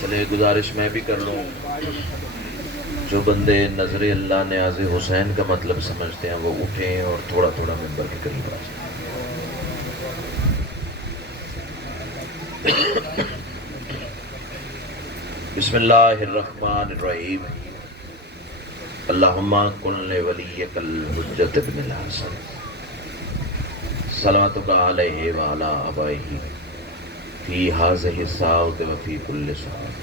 چلے گزارش میں بھی کر لوں، جو بندے نظر اللہ نیاز حسین کا مطلب سمجھتے ہیں وہ اٹھیں اور تھوڑا تھوڑا ممبر کے قریب آ جائیں۔ بسم اللہ الرحمن الرحیم۔ اللہم کن لولیک الحجۃ ابن الحسن صلواتک علیہ وعلی آبائہ فی ہذہ الساعۃ وفی کل ساعۃ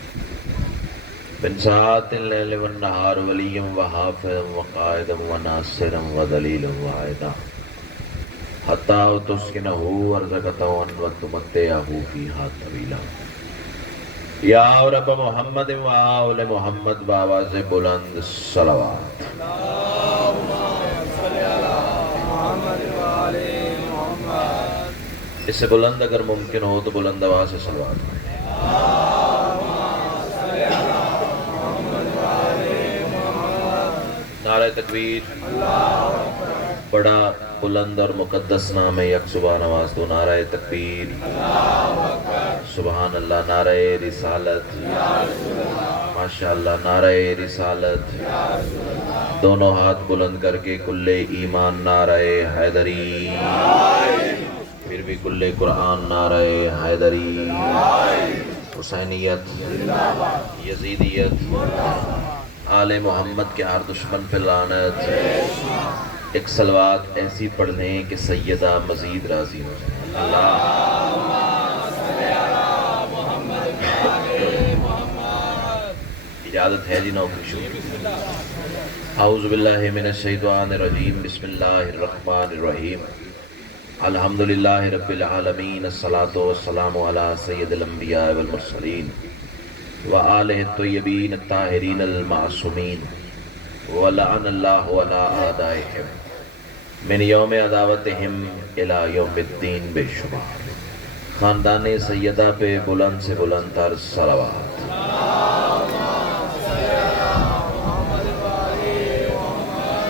من ساعات اللیل والنہار ولیا وحافظا وقائدا وناصرا ودلیلا وعائدا حتی تسکنہ ارضک طوعا وتمتعہ فیہا طویلا۔ یا رب محمد و آل محمد بآواز بلند صلوات۔ اس سے بلند اگر ممکن ہو تو بلند آواز سے صلوات پڑھیں۔ نعرہ تکبیر، بڑا بلند اور مقدس نام ہے یک زبان آواز دو، نعرہ تکبیر، سبحان اللہ، نعرہ رسالت، ماشاءاللہ، نعرہ رسالت، دونوں ہاتھ بلند کر کے کل ایمان نعرہ حیدری، پھر بھی کل قرآن نعرہ حیدری، حسینیت، یزیدیت، آل محمد کے ہر دشمن پہ لعنت۔ ایک صلوات ایسی پڑھ لیں کہ سیدہ مزید راضی ہو جائے۔ اللہ اجازت ہے جی، نوکری شروع۔ اعوذ باللہ من الشیطان الرجیم، بسم اللہ الرحمن الرحیم۔ الحمدللہ رب العالمین، الصلاۃ والسلام علی سید الانبیاء والمرسلین وآلہ الطیبین الطاہرین المعصومین، ولعن اللہ علی اعدائہم من یوم عداوتہم الی یوم الدین بے شمار۔ خاندان سیدہ پہ بلند سے بلند تر صلوات۔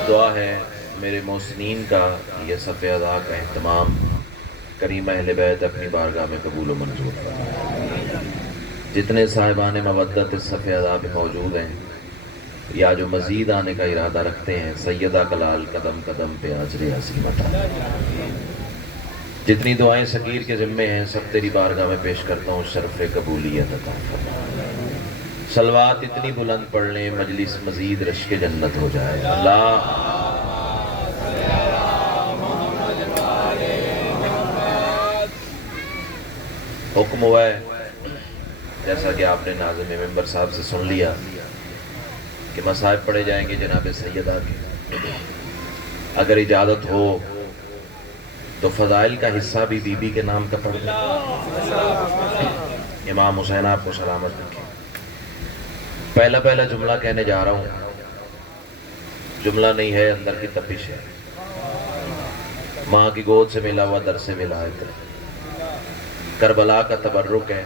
دعا ہے میرے محسنین کا یہ صف ادا کا اہتمام کریم اہل بیت اپنی بارگاہ میں قبول و منظور فرمائے۔ جتنے صاحبان مودت اس صف ادا پہ موجود ہیں یا جو مزید آنے کا ارادہ رکھتے ہیں، سیدہ کلال قدم قدم پہ اجر عظیم عطا۔ جتنی دعائیں سکیر کے ذمے ہیں سب تیری بارگاہ میں پیش کرتا ہوں، شرف قبولیت عطا فرما۔ صلوات اتنی بلند پڑھ لیں مجلس مزید رشک جنت ہو جائے۔ اللہ حکم ہوا ہے، جیسا کہ آپ نے ناظم ممبر صاحب سے سن لیا کہ مصائب پڑھے جائیں گے جناب سیدہ کے۔ اگر اجازت ہو تو فضائل کا حصہ بھی بی بی کے نام کا پڑھ لیں۔ امام حسین آپ کو سلامت رکھے۔ پہلا جملہ کہنے جا رہا ہوں، جملہ نہیں ہے، اندر کی تپش ہے۔ ماں کی گود سے ملا ہوا در سے ملا ہے، کربلا کا تبرک ہے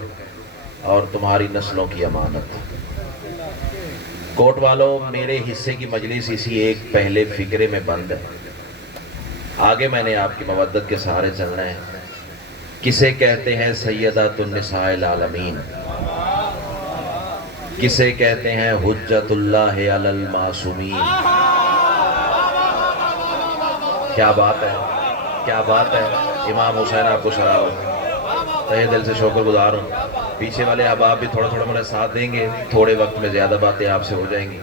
اور تمہاری نسلوں کی امانت۔ کوٹ والوں، میرے حصے کی مجلس اسی ایک پہلے فکرے میں بند ہے، آگے میں نے آپ کی مودت کے سہارے چلنا ہے۔ کسے کہتے ہیں سیدۃ النساء العالمین، کسے کہتے ہیں حجت اللہ علی المعصومین۔ کیا بات ہے، کیا بات ہے۔ امام حسین آپ کو سلامت، تہہ دل سے شکر گزار ہوں۔ پیچھے والے احباب بھی تھوڑا تھوڑا میرے ساتھ دیں گے، تھوڑے وقت میں زیادہ باتیں آپ سے ہو جائیں گی۔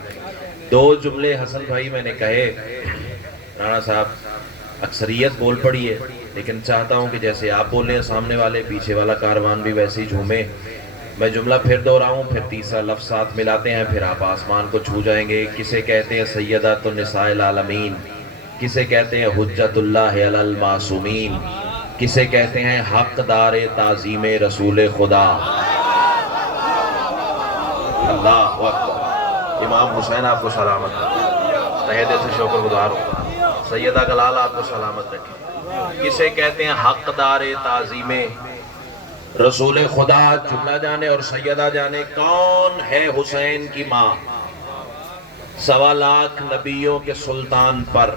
دو جملے حسن بھائی میں نے کہے، رانا صاحب اکثریت بول پڑی ہے، لیکن چاہتا ہوں کہ جیسے آپ بولیں سامنے والے، پیچھے والا کاروان بھی ویسے ہی جھومے۔ میں جملہ پھر دہراؤں، پھر تیسرا لفظ ساتھ ملاتے ہیں، پھر آپ آسمان کو چھو جائیں گے۔ کسے کہتے ہیں سیدۃ النساء العالمین، کسے کہتے ہیں حجت اللہ علی المعصومین، کسے کہتے ہیں حقدار تعظیم رسول خدا۔ اللہ اکبر۔ امام حسین آپ کو سلامت، تہہ دل سے شکر گزار ہوں۔ سیدہ کلال آپ کو سلامت رکھے۔ کسے کہتے ہیں حقدار تعظیم رسول خدا۔ جملہ جانے اور سیدہ جانے کون ہے حسین کی ماں؟ 1.25 لاکھ نبیوں کے سلطان پر۔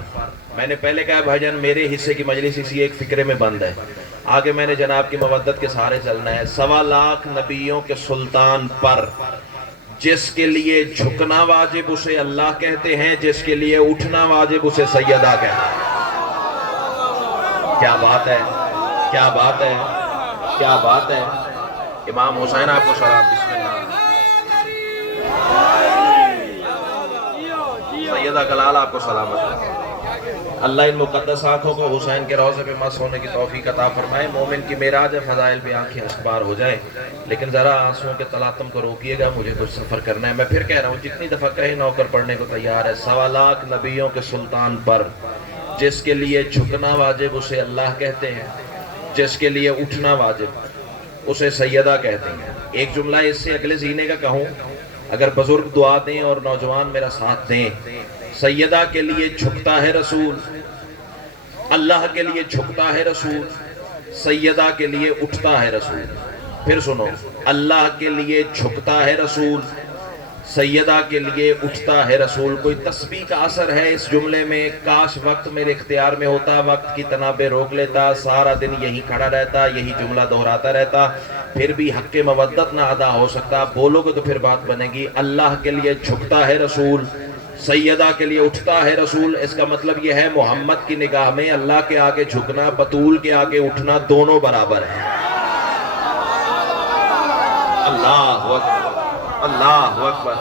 میں نے پہلے کہا بھائی جان میرے حصے کی مجلس اسی ایک فکرے میں بند ہے، آگے میں نے جناب کی مودت کے سہارے چلنا ہے. 1.25 لاکھ نبیوں کے سلطان پر جس کے لیے جھکنا واجب اسے اللہ کہتے ہیں, جس کے لیے اٹھنا واجب اسے سیدہ کہتے ہیں. کیا بات ہے, کیا بات ہے, کیا بات ہے. امام حسین آپ کو سلام. بسم اللہ. سیدہ کلال آپ کو سلامت ہے. اللہ ان مقدس آنکھوں کو حسین کے روضے پہ مست ہونے کی توفیق عطا فرمائے. مومن کی معراج فضائل پہ آنکھیں اشکبار ہو جائیں. لیکن ذرا آنسوؤں کے تلاطم کو روکیے گا, مجھے کچھ سفر کرنا ہے. میں پھر کہہ رہا ہوں, جتنی دفعہ کہیں نوکر پڑھنے کو تیار ہے. 1.25 لاکھ نبیوں کے سلطان پر جس کے لیے جھکنا واجب اسے اللہ کہتے ہیں, جس کے لیے اٹھنا واجب اسے سیدہ کہتے ہیں. ایک جملہ اس سے اگلے زینے کا کہوں, اگر بزرگ دعا دیں اور نوجوان میرا ساتھ دیں. سیدہ کے لیے جھکتا ہے رسول, اللہ کے لیے جھکتا ہے رسول, سیدہ کے لیے اٹھتا ہے رسول. پھر سنو, اللہ کے لیے جھکتا ہے رسول, سیدہ کے لیے اٹھتا ہے رسول. کوئی تسبیح کا اثر ہے اس جملے میں؟ کاش وقت میرے اختیار میں ہوتا, وقت کی تنابیں روک لیتا, سارا دن یہی کھڑا رہتا, یہی جملہ دہراتا رہتا, پھر بھی حق مودت نہ ادا ہو سکتا. بولو گے تو پھر بات بنے گی. اللہ کے لیے جھکتا ہے رسول, سیدہ کے لیے اٹھتا ہے رسول. اس کا مطلب یہ ہے محمد کی نگاہ میں اللہ کے آگے جھکنا, بطول کے آگے اٹھنا دونوں برابر ہیں. اللہ اکبر, اللہ اکبر,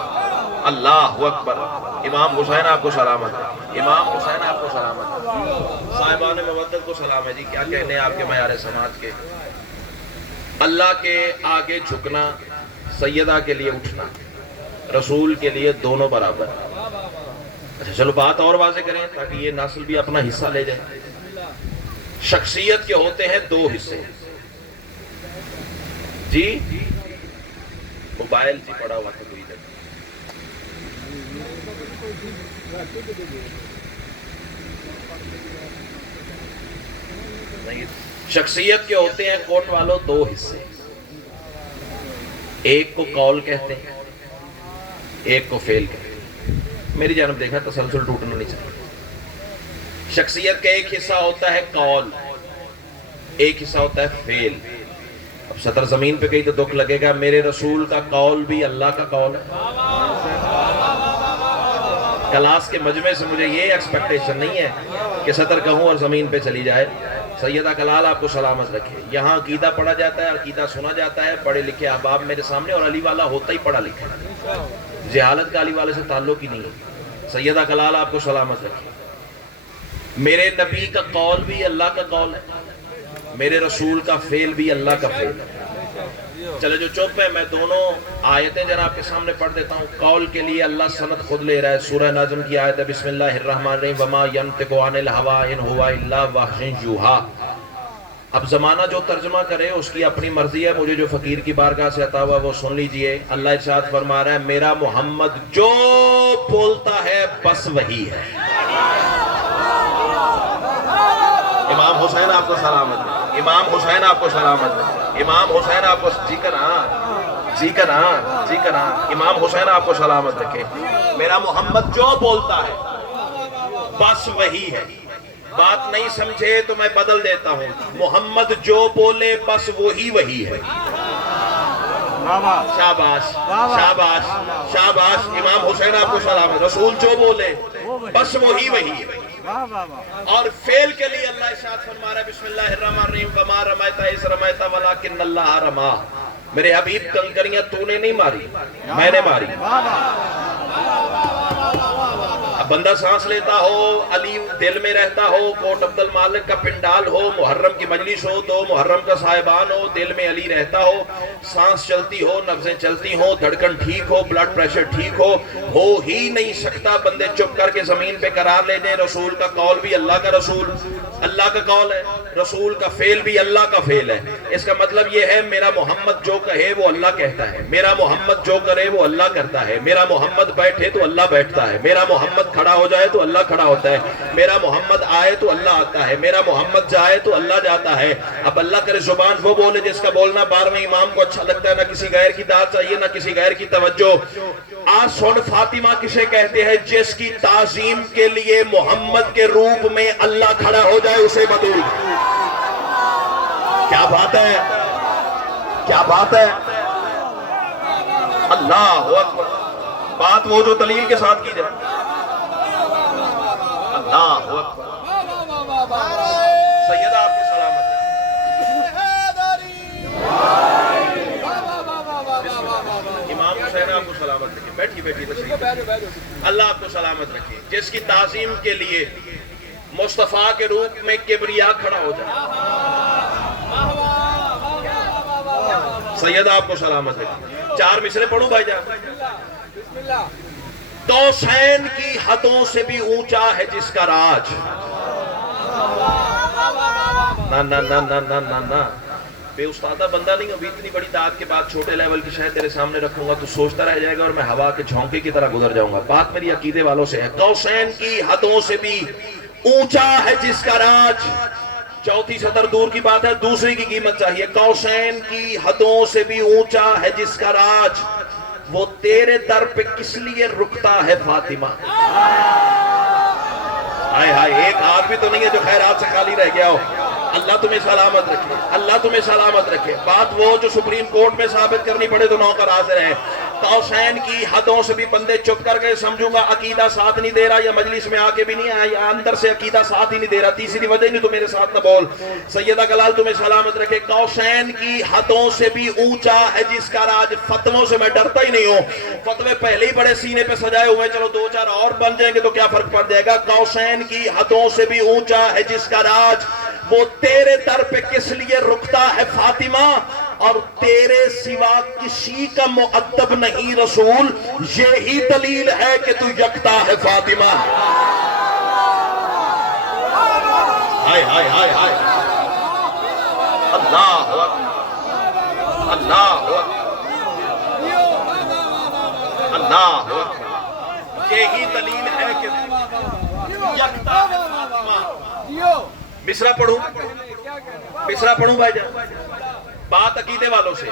اللہ اکبر. امام حسین آپ کو سلامت ہے, امام حسین آپ کو سلامت ہے. صاحبان مودت کو سلام ہے جی. کیا کہنے آپ کے معیار سماج کے. اللہ کے آگے جھکنا, سیدہ کے لیے اٹھنا, رسول کے لیے دونوں برابر. اچھا چلو بات اور واضح کریں تاکہ یہ نسل بھی اپنا حصہ لے جائے. شخصیت کے ہوتے ہیں 2 حصے جی. موبائل جی پڑا ہوا تھا کوئی جگہ. شخصیت کے ہوتے ہیں کوٹ والوں 2 حصے. ایک کو قول کہتے ہیں, ایک کو فعل کہتے ہیں. میری جانب دیکھا, تسلسل ٹوٹنا نہیں چاہیے. شخصیت کا ایک حصہ ہوتا ہے قول, ایک حصہ ہوتا ہے فعل. اب سطر زمین پہ کہیں تو دکھ لگے گا, میرے رسول کا قول بھی اللہ کا قول ہے. کلاس کے مجمع سے مجھے یہ ایکسپیکٹیشن نہیں ہے کہ سطر کہوں اور زمین پہ چلی جائے. سیدہ کلال آپ کو سلامت رکھے. یہاں عقیدہ پڑھا جاتا ہے, عقیدہ سنا جاتا ہے, پڑھے لکھے احباب میرے سامنے, اور علی والا ہوتا ہی پڑھا لکھا ہے, جہالت کا علی والے سے تعلق ہی نہیں ہے. سیدہ کلال آپ کو سلامت رکھے. میرے نبی کا قول بھی اللہ کا قول ہے, میرے رسول کا فعل بھی اللہ کا فعل ہے. چلے جو چپ ہے, میں دونوں آیتیں جناب کے سامنے پڑھ دیتا ہوں. قول کے لیے اللہ سند خود لے رہا ہے. سورہ نجم کی آیت ہے, بسم اللہ الرحمن الرحیم, وما ینطق عن الہوی ان هو الا وحی یوحی. اب زمانہ جو ترجمہ کرے اس کی اپنی مرضی ہے, مجھے جو فقیر کی بارگاہ سے عطا ہوا وہ سن لیجئے. اللہ ارشاد فرما رہا ہے, میرا محمد جو بولتا ہے بس وہی ہے. امام حسین آپ کو سلامت ہے, امام حسین آپ کو سلامت ہے, امام حسین آپ کو جی کر امام حسین آپ کو سلامت رکھے. میرا محمد جو بولتا ہے بس وہی ہے. بات نہیں سمجھے تو میں بدل دیتا ہوں, محمد جو بولے بس وہی ہے. شاباش شاباش شاباش. امام حسین آپ کو سلامت. رسول جو بولے بس وہی ہے. اور فعل کے لیے اللہ ارشاد فرما رہا ہے, بسم اللہ الرحمن الرحیم, وما رمیت اذ رمیت ولکن اللہ رمی. میرے حبیب کنکریاں تو نے نہیں ماری, میں نے ماری. اب بندہ سانس لیتا ہو, علی دل میں رہتا ہو, کوٹ عبد المالک کا پنڈال ہو, محرم کی مجلس ہو, 2 محرم کا صاحبان ہو, دل میں علی رہتا ہو, سانس چلتی ہو, نبضیں چلتی ہو, دھڑکن ٹھیک ہو, بلڈ پریشر ٹھیک ہو ہی نہیں سکتا. بندے چپ کر کے زمین پہ قرار لے دیں. رسول کا قول بھی اللہ کا رسول اللہ کا قول ہے, رسول کا فعل بھی اللہ کا فعل ہے. اس کا مطلب یہ ہے, میرا محمد جو کہے وہ اللہ کہتا ہے, میرا محمد جو کرے وہ اللہ کرتا ہے, میرا محمد بیٹھے تو اللہ بیٹھتا ہے, میرا محمد کھڑا ہو جائے تو اللہ کھڑا ہوتا ہے, میرا محمد آئے تو اللہ آتا ہے, میرا محمد جائے تو اللہ جاتا ہے. اب اللہ کرے زبان وہ بولے جس کا بولنا 12ویں امام کو اچھا لگتا ہے, نہ کسی غیر کی داد چاہیے نہ کسی غیر کی توجہ. آج سن فاطمہ کسے کہتے ہیں؟ جس کی تعظیم کے لیے محمد کے روپ میں اللہ کھڑا ہو جائے اسے بطول. کیا بات ہے، کیا بات ہے، اللہ اکبر. بات وہ جو دلیل کے ساتھ کی جائے. اللہ اکبر. سیدہ آپ کو سلامت ہے. امام حسین آپ کو سلامت رکھے. بیٹھی بیٹھی تشریف. اللہ آپ کو سلامت رکھے. جس کی تعظیم کے لیے مصطفیٰ کے روپ میں کبریا کھڑا ہو جائے. سیدہ آپ کو سلامت رکھے. 4 مصرے پڑھوں بھائی جان. قوسین کی حدوں سے بھی اونچا ہے جس کا راج. نا نا نا نا نا نا نا بے استادہ بندہ نہیں. ابھی اتنی بڑی داد کے بعد چھوٹے لیول کی شاید تیرے سامنے رکھوں گا تو سوچتا رہ جائے گا اور میں ہوا کے جھونکے کی طرح گزر جاؤں گا. بات میری عقیدے والوں سے ہے. قوسین کی حدوں سے بھی اونچا ہے جس کا راج. چوتھی سطر دور کی بات ہے, دوسری کی قیمت چاہیے. قوسین کی حدوں سے بھی اونچا ہے جس کا راج, وہ تیرے در پہ کس لیے رکتا ہے فاطمہ. ہائے ہائے, ایک ہاتھ بھی تو نہیں ہے جو خیرات سے خالی رہ گیا ہو. اللہ تمہیں سلامت رکھے, اللہ تمہیں سلامت رکھے. بات وہ جو سپریم کورٹ میں ثابت کرنی پڑے تو نوکر حاضر ہیں. قوسین کی حدوں سے بھی بندے چپ کر گئے, سمجھوں گا عقیدہ ساتھ نہیں دے رہا, یا مجلس میں آ کے بھی نہیں آیا, یا اندر سے عقیدہ ساتھ ہی نہیں دے رہا. تیسری وجہ نہیں تو میرے ساتھ نہ بول. سیدہ کلال تمہیں سلامت رکھے. قوسین کی حدوں سے بھی اونچا ہے جس کا راج. فتووں سے میں ڈرتا ہی نہیں ہوں, فتوے پہلے ہی بڑے سینے پہ سجائے ہوئے, چلو 2-4 اور بن جائیں گے تو کیا فرق پڑ جائے گا. قوسین کی حدوں سے بھی اونچا ہے جس کا راج, وہ تیرے در پہ کس لیے رکتا ہے فاطمہ, اور تیرے سوا کسی کا مؤدب نہیں رسول. یہی دلیل ہے کہ تو یکتا ہے فاطمہ. ہائے ہائے ہائے ہائے, اللہ اللہ اللہ, یہی دلیل ہے کہ یکتا ہے فاطمہ. مصرع پڑھوں, مصرع پڑھوں بھائی جان. بات عقیدے والوں سے.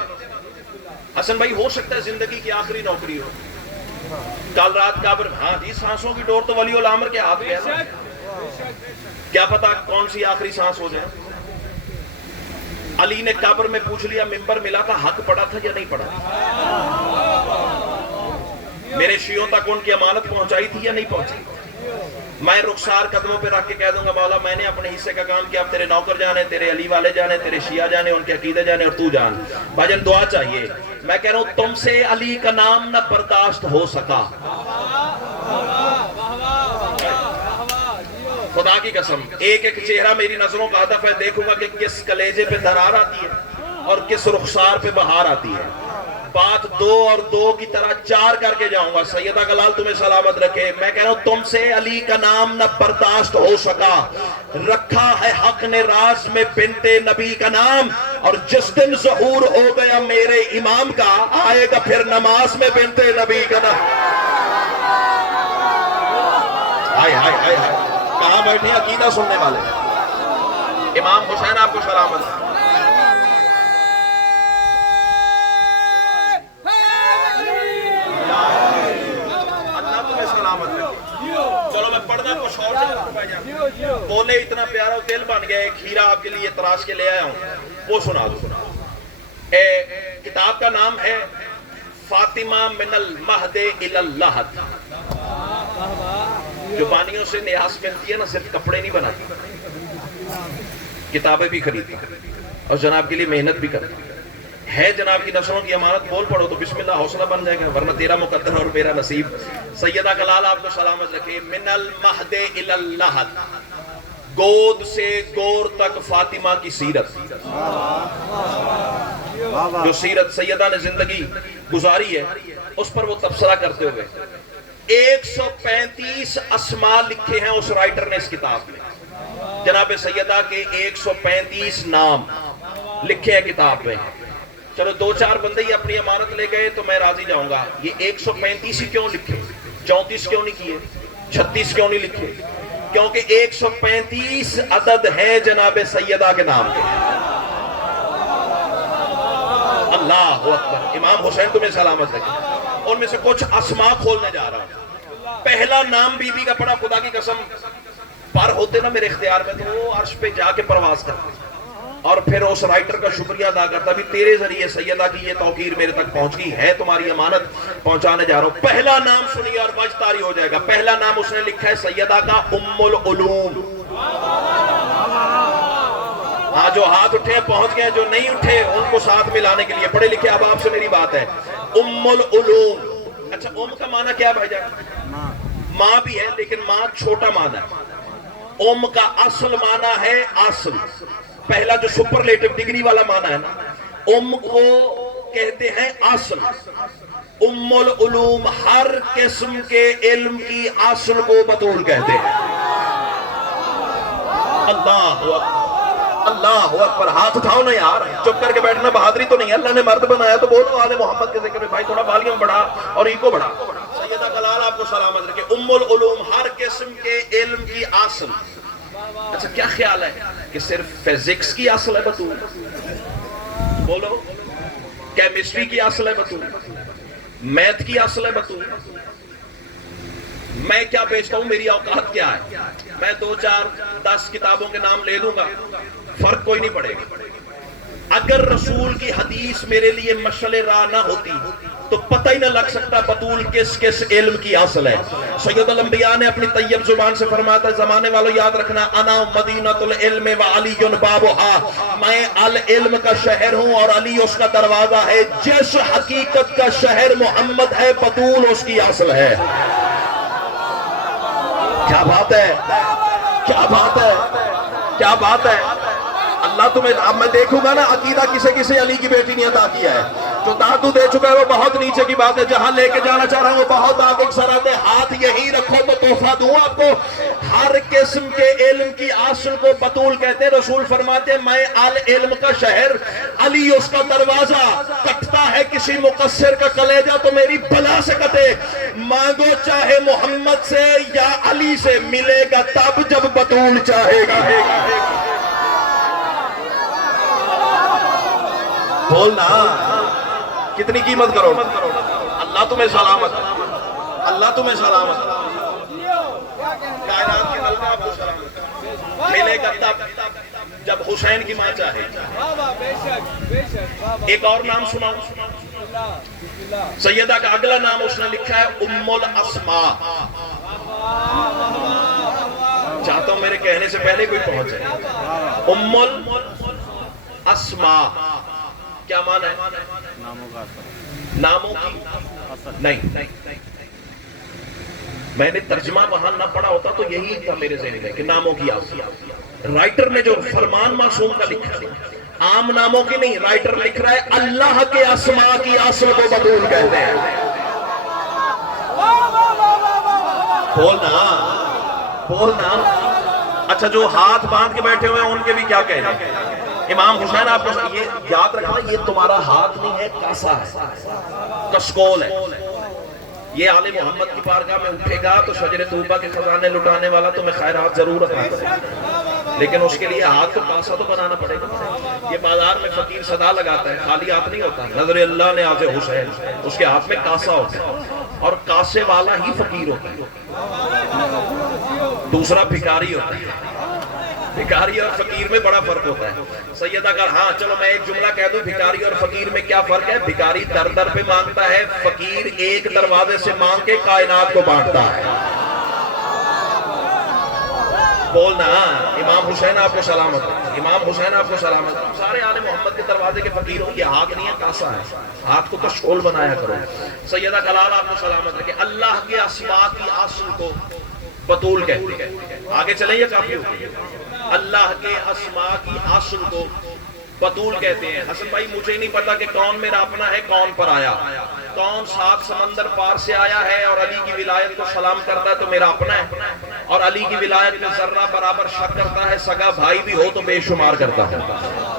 حسن بھائی ہو سکتا ہے زندگی کی آخری نوکری ہو. کل رات قبر, ہاں جی سانسوں کی ڈور تو ولی الامر کے ہاتھ میں ہے, کیا پتا کون سی آخری سانس ہو جائے. علی نے قبر میں پوچھ لیا ممبر ملا تھا, حق پڑا تھا یا نہیں پڑا تھا. میرے شیعوں تک ان کی امانت پہنچائی تھی یا نہیں پہنچائی. میں رخسار قدموں پہ رکھ کے کہہ دوں گا مولا میں نے اپنے حصے کا کام کیا, اب تیرے نوکر جانے, تیرے علی والے جانے, تیرے شیعہ جانے, ان کے عقیدے جانے, اور تو جان. بھاجن دعا چاہیے. میں کہہ رہا ہوں تم سے علی کا نام نہ برداشت ہو سکا. خدا کی قسم ایک ایک چہرہ میری نظروں کا ہدف ہے. دیکھوں گا کہ کس کلیجے پہ درار آتی ہے اور کس رخسار پہ بہار آتی ہے. بات 2 اور 2 کی طرح 4 کر کے جاؤں گا. سیدہ کلال تمہیں سلامت رکھے. میں کہہ رہا ہوں تم سے علی کا نام نہ برداشت ہو سکا, رکھا ہے حق نے راز میں بنت نبی کا نام, اور جس دن ظہور ہو گیا میرے امام کا, آئے گا پھر نماز میں بنت نبی کا نام. ہائے ہائے ہائے ہائے, کہاں بیٹھے عقیدہ سننے والے. امام حسین آپ کو سلامت ہے. چلو میں پڑھنا کچھ اور سے بولے اتنا پیارا دل بن گیا. ایک ہیرا آپ کے لیے تراش کے لے آیا ہوں, وہ سنا دو. کتاب کا نام ہے فاطمہ من المہد الی اللحد. جو بانیوں سے نیاز ملتی ہے نا, صرف کپڑے نہیں بناتی, کتابیں بھی خریدتی اور جناب کے لیے محنت بھی کرتی ہے. جناب کی نسلوں کی امانت. بول پڑھو تو بسم اللہ حوصلہ بن جائے گا, ورنہ تیرا مقدر اور میرا نصیب. سیدہ کلال آپ کو سلامت رکھے. من المہد الی اللحد, گود سے گور تک فاطمہ کی سیرت. جو سیرت سیدہ نے زندگی گزاری ہے اس پر وہ تبصرہ کرتے ہوئے 135 اسماء لکھے ہیں اس رائٹر نے اس کتاب میں. جناب سیدہ کے 135 نام لکھے ہیں کتاب میں. چلو 2-4 بندے ہی اپنی امانت لے گئے تو میں راضی جاؤں گا. یہ 135 ہی کیوں لکھے, 34 کیوں نہیں کیے, 36 کیوں نہیں لکھے؟ کیونکہ 135 عدد ہے جناب سیدہ کے نام کے. اللہ اکبر. امام حسین تمہیں سلامت رکھے. ان میں سے کچھ اسماء کھولنے جا رہا ہوں. پہلا نام بی بی کا پڑا, خدا کی قسم پر ہوتے نا میرے اختیار میں تو وہ عرش پہ جا کے پرواز کرتے. اور پھر اس رائٹر کا شکریہ ادا کرتا بھی تیرے ذریعے سیدہ کی یہ توقیر میرے تک پہنچ گئی ہے، تمہاری امانت پہنچانے جا رہا ہوں۔ پہلا نام سنیے اور وجہ طاری ہو جائے گا۔ پہلا نام اس نے لکھا ہے سیدہ کا ام العلوم۔ ہاں جو ہاتھ اٹھے پہنچ گئے، جو نہیں اٹھے ان کو ساتھ ملانے کے لیے پڑھے لکھے اب آپ سے میری بات ہے۔ ام العلوم، اچھا ام کا معنی کیا بھائی جان؟ ماں بھی ہے لیکن ماں چھوٹا معنی ہے۔ ام کا اصل معنی ہے اصل، پہلا جو سپرلیٹو ڈگری والا معنی ہے نا، ام کو کہتے ہیں اصل۔ ام العلوم ہر قسم کے علم کی اصل کو بطول کہتے ہیں۔ اللہ اکبر، اللہ اکبر، ہاتھ اٹھاؤ نا یار، چپ کر کے بیٹھنا بہادری تو نہیں، اللہ نے مرد بنایا تو بولو آل محمد کے ذکر میں بھائی تھوڑا والیوم بڑھا اور ایکو بڑھا۔ سیدہ کلال آپ کو سلامت رکھے۔ ام العلوم ہر قسم کے علم کی اصل۔ اچھا کیا خیال ہے کہ صرف فزکس کی اصل ہے بطول؟ بولو، کیمسٹری کی اصل ہے بطول؟ میتھ کی اصل ہے بطول؟ میں کیا بیچتا ہوں، میری اوقات کیا ہے؟ میں 2 4 10 کتابوں کے نام لے لوں گا، فرق کوئی نہیں پڑے گا۔ اگر رسول کی حدیث میرے لیے مشعل راہ نہ ہوتی تو پتہ ہی نہ لگ سکتا بطول کس کس علم کی اصل ہے۔ سید الانبیاء نے اپنی طیب زبان سے فرمایا تھا، زمانے والوں یاد رکھنا، انا مدینۃ العلم و علی بابھا، میں العلم کا شہر ہوں اور علی اس کا دروازہ ہے۔ جس حقیقت کا شہر محمد ہے بطول اس کی اصل ہے۔ کیا بات ہے، کیا بات ہے، کیا بات ہے۔ اللہ تمہیں، اب میں دیکھوں گا نا عقیدہ کسے کسے علی کی بیٹی نے عطا کیا ہے۔ جو دادو دے چکا ہے وہ بہت نیچے کی بات ہے، جہاں لے کے جانا چاہ رہا ہوں وہ بہت آگے کی سرحد ہے۔ ہاتھ یہی رکھو تو تحفہ دوں آپ کو۔ ہر قسم کے علم کی اصل کو بطول کہتے ہیں۔ رسول فرماتے ہیں میں العلم کا شہر، علی اس کا دروازہ۔ کٹتا ہے کسی مقصر کا کلیجہ تو میری بلا سے کٹے، مانگو چاہے محمد سے یا علی سے، ملے گا تب جب بطول چاہے گی۔ بولنا کتنی قیمت کرو، اللہ تمہیں سلامت، اللہ تمہیں سلامت، کائنات کے حلقہ آپ کو سلامت، ملے گا تب جب حسین کی ماں چاہے۔ ایک اور نام سناؤں، سیدہ کا اگلا نام اس نے لکھا ہے ام الاسماء۔ چاہتا ہوں میرے کہنے سے پہلے کوئی پہنچ جائے۔ ام الاسماء کیا معنی ہے؟ ناموں کی نہیں، میں نے ترجمہ وہاں نہ پڑھا ہوتا تو یہی تھا میرے ذہن میں کہ ناموں کی اصل۔ رائٹر نے جو فرمان معصوم کا لکھا ہے، عام ناموں کی نہیں، رائٹر لکھ رہا ہے اللہ کے اسماء کی اصل کو بطول کہتے ہیں۔ بولنا بولنا۔ اچھا جو ہاتھ باندھ کے بیٹھے ہوئے ہیں ان کے بھی کیا کہنا ہے؟ امام حسین آپ کو یہ یاد رکھنا، یہ تمہارا ہاتھ نہیں ہے، کاسا ہے، کسکول ہے۔ یہ آل محمد کی بارگاہ میں اٹھے گا تو شجر طوبہ کے خزانے لٹانے والا تمہیں خیرات ضرور عطا کرے گا، لیکن اس کے لیے ہاتھ تو کاسا تو بنانا پڑے گا۔ یہ بازار میں فقیر صدا لگاتا ہے، خالی ہاتھ نہیں ہوتا۔ نظر اللہ نے آج حسین، اس کے ہاتھ میں کاسا ہوتا ہے اور کاسے والا ہی فقیر ہوتا ہے، دوسرا بھکاری ہوتا ہے۔ بھکاری اور فقیر میں بڑا فرق ہوتا ہے۔ سیدہ اگر ہاں چلو میں ایک جملہ کہہ دوں، بھکاری اور فقیر میں کیا فرق ہے؟ بھکاری در در پہ مانگتا ہے، فقیر ایک دروازے سے مانگ کے کائنات کو بانٹتا ہے۔ بولنا امام حسین آپ کو سلامت، امام حسین آپ کو سلامت۔ سارے آل محمد کے دروازے کے فقیر ہوں، یہ ہاتھ نہیں ہے، کاسا ہے، ہاتھ کو کشکول بنایا کرو۔ سیدہ کلال آپ کو سلامت رکھے۔ اللہ کے اسماء کی اصل کو بطول کہتے ہیں۔ آگے چلیں یا کافی ہو گئی؟ اللہ کے اسماء کی اصل کو بطول کہتے ہیں۔ حسن بھائی مجھے نہیں پتا کہ کون میرا اپنا ہے، کون پر آیا، کون 7 سمندر پار سے آیا ہے اور علی کی ولایت کو سلام کرتا ہے تو میرا اپنا ہے، اور علی کی ولایت میں ذرہ برابر شک کرتا ہے، سگا بھائی بھی ہو تو بے شمار کرتا ہے۔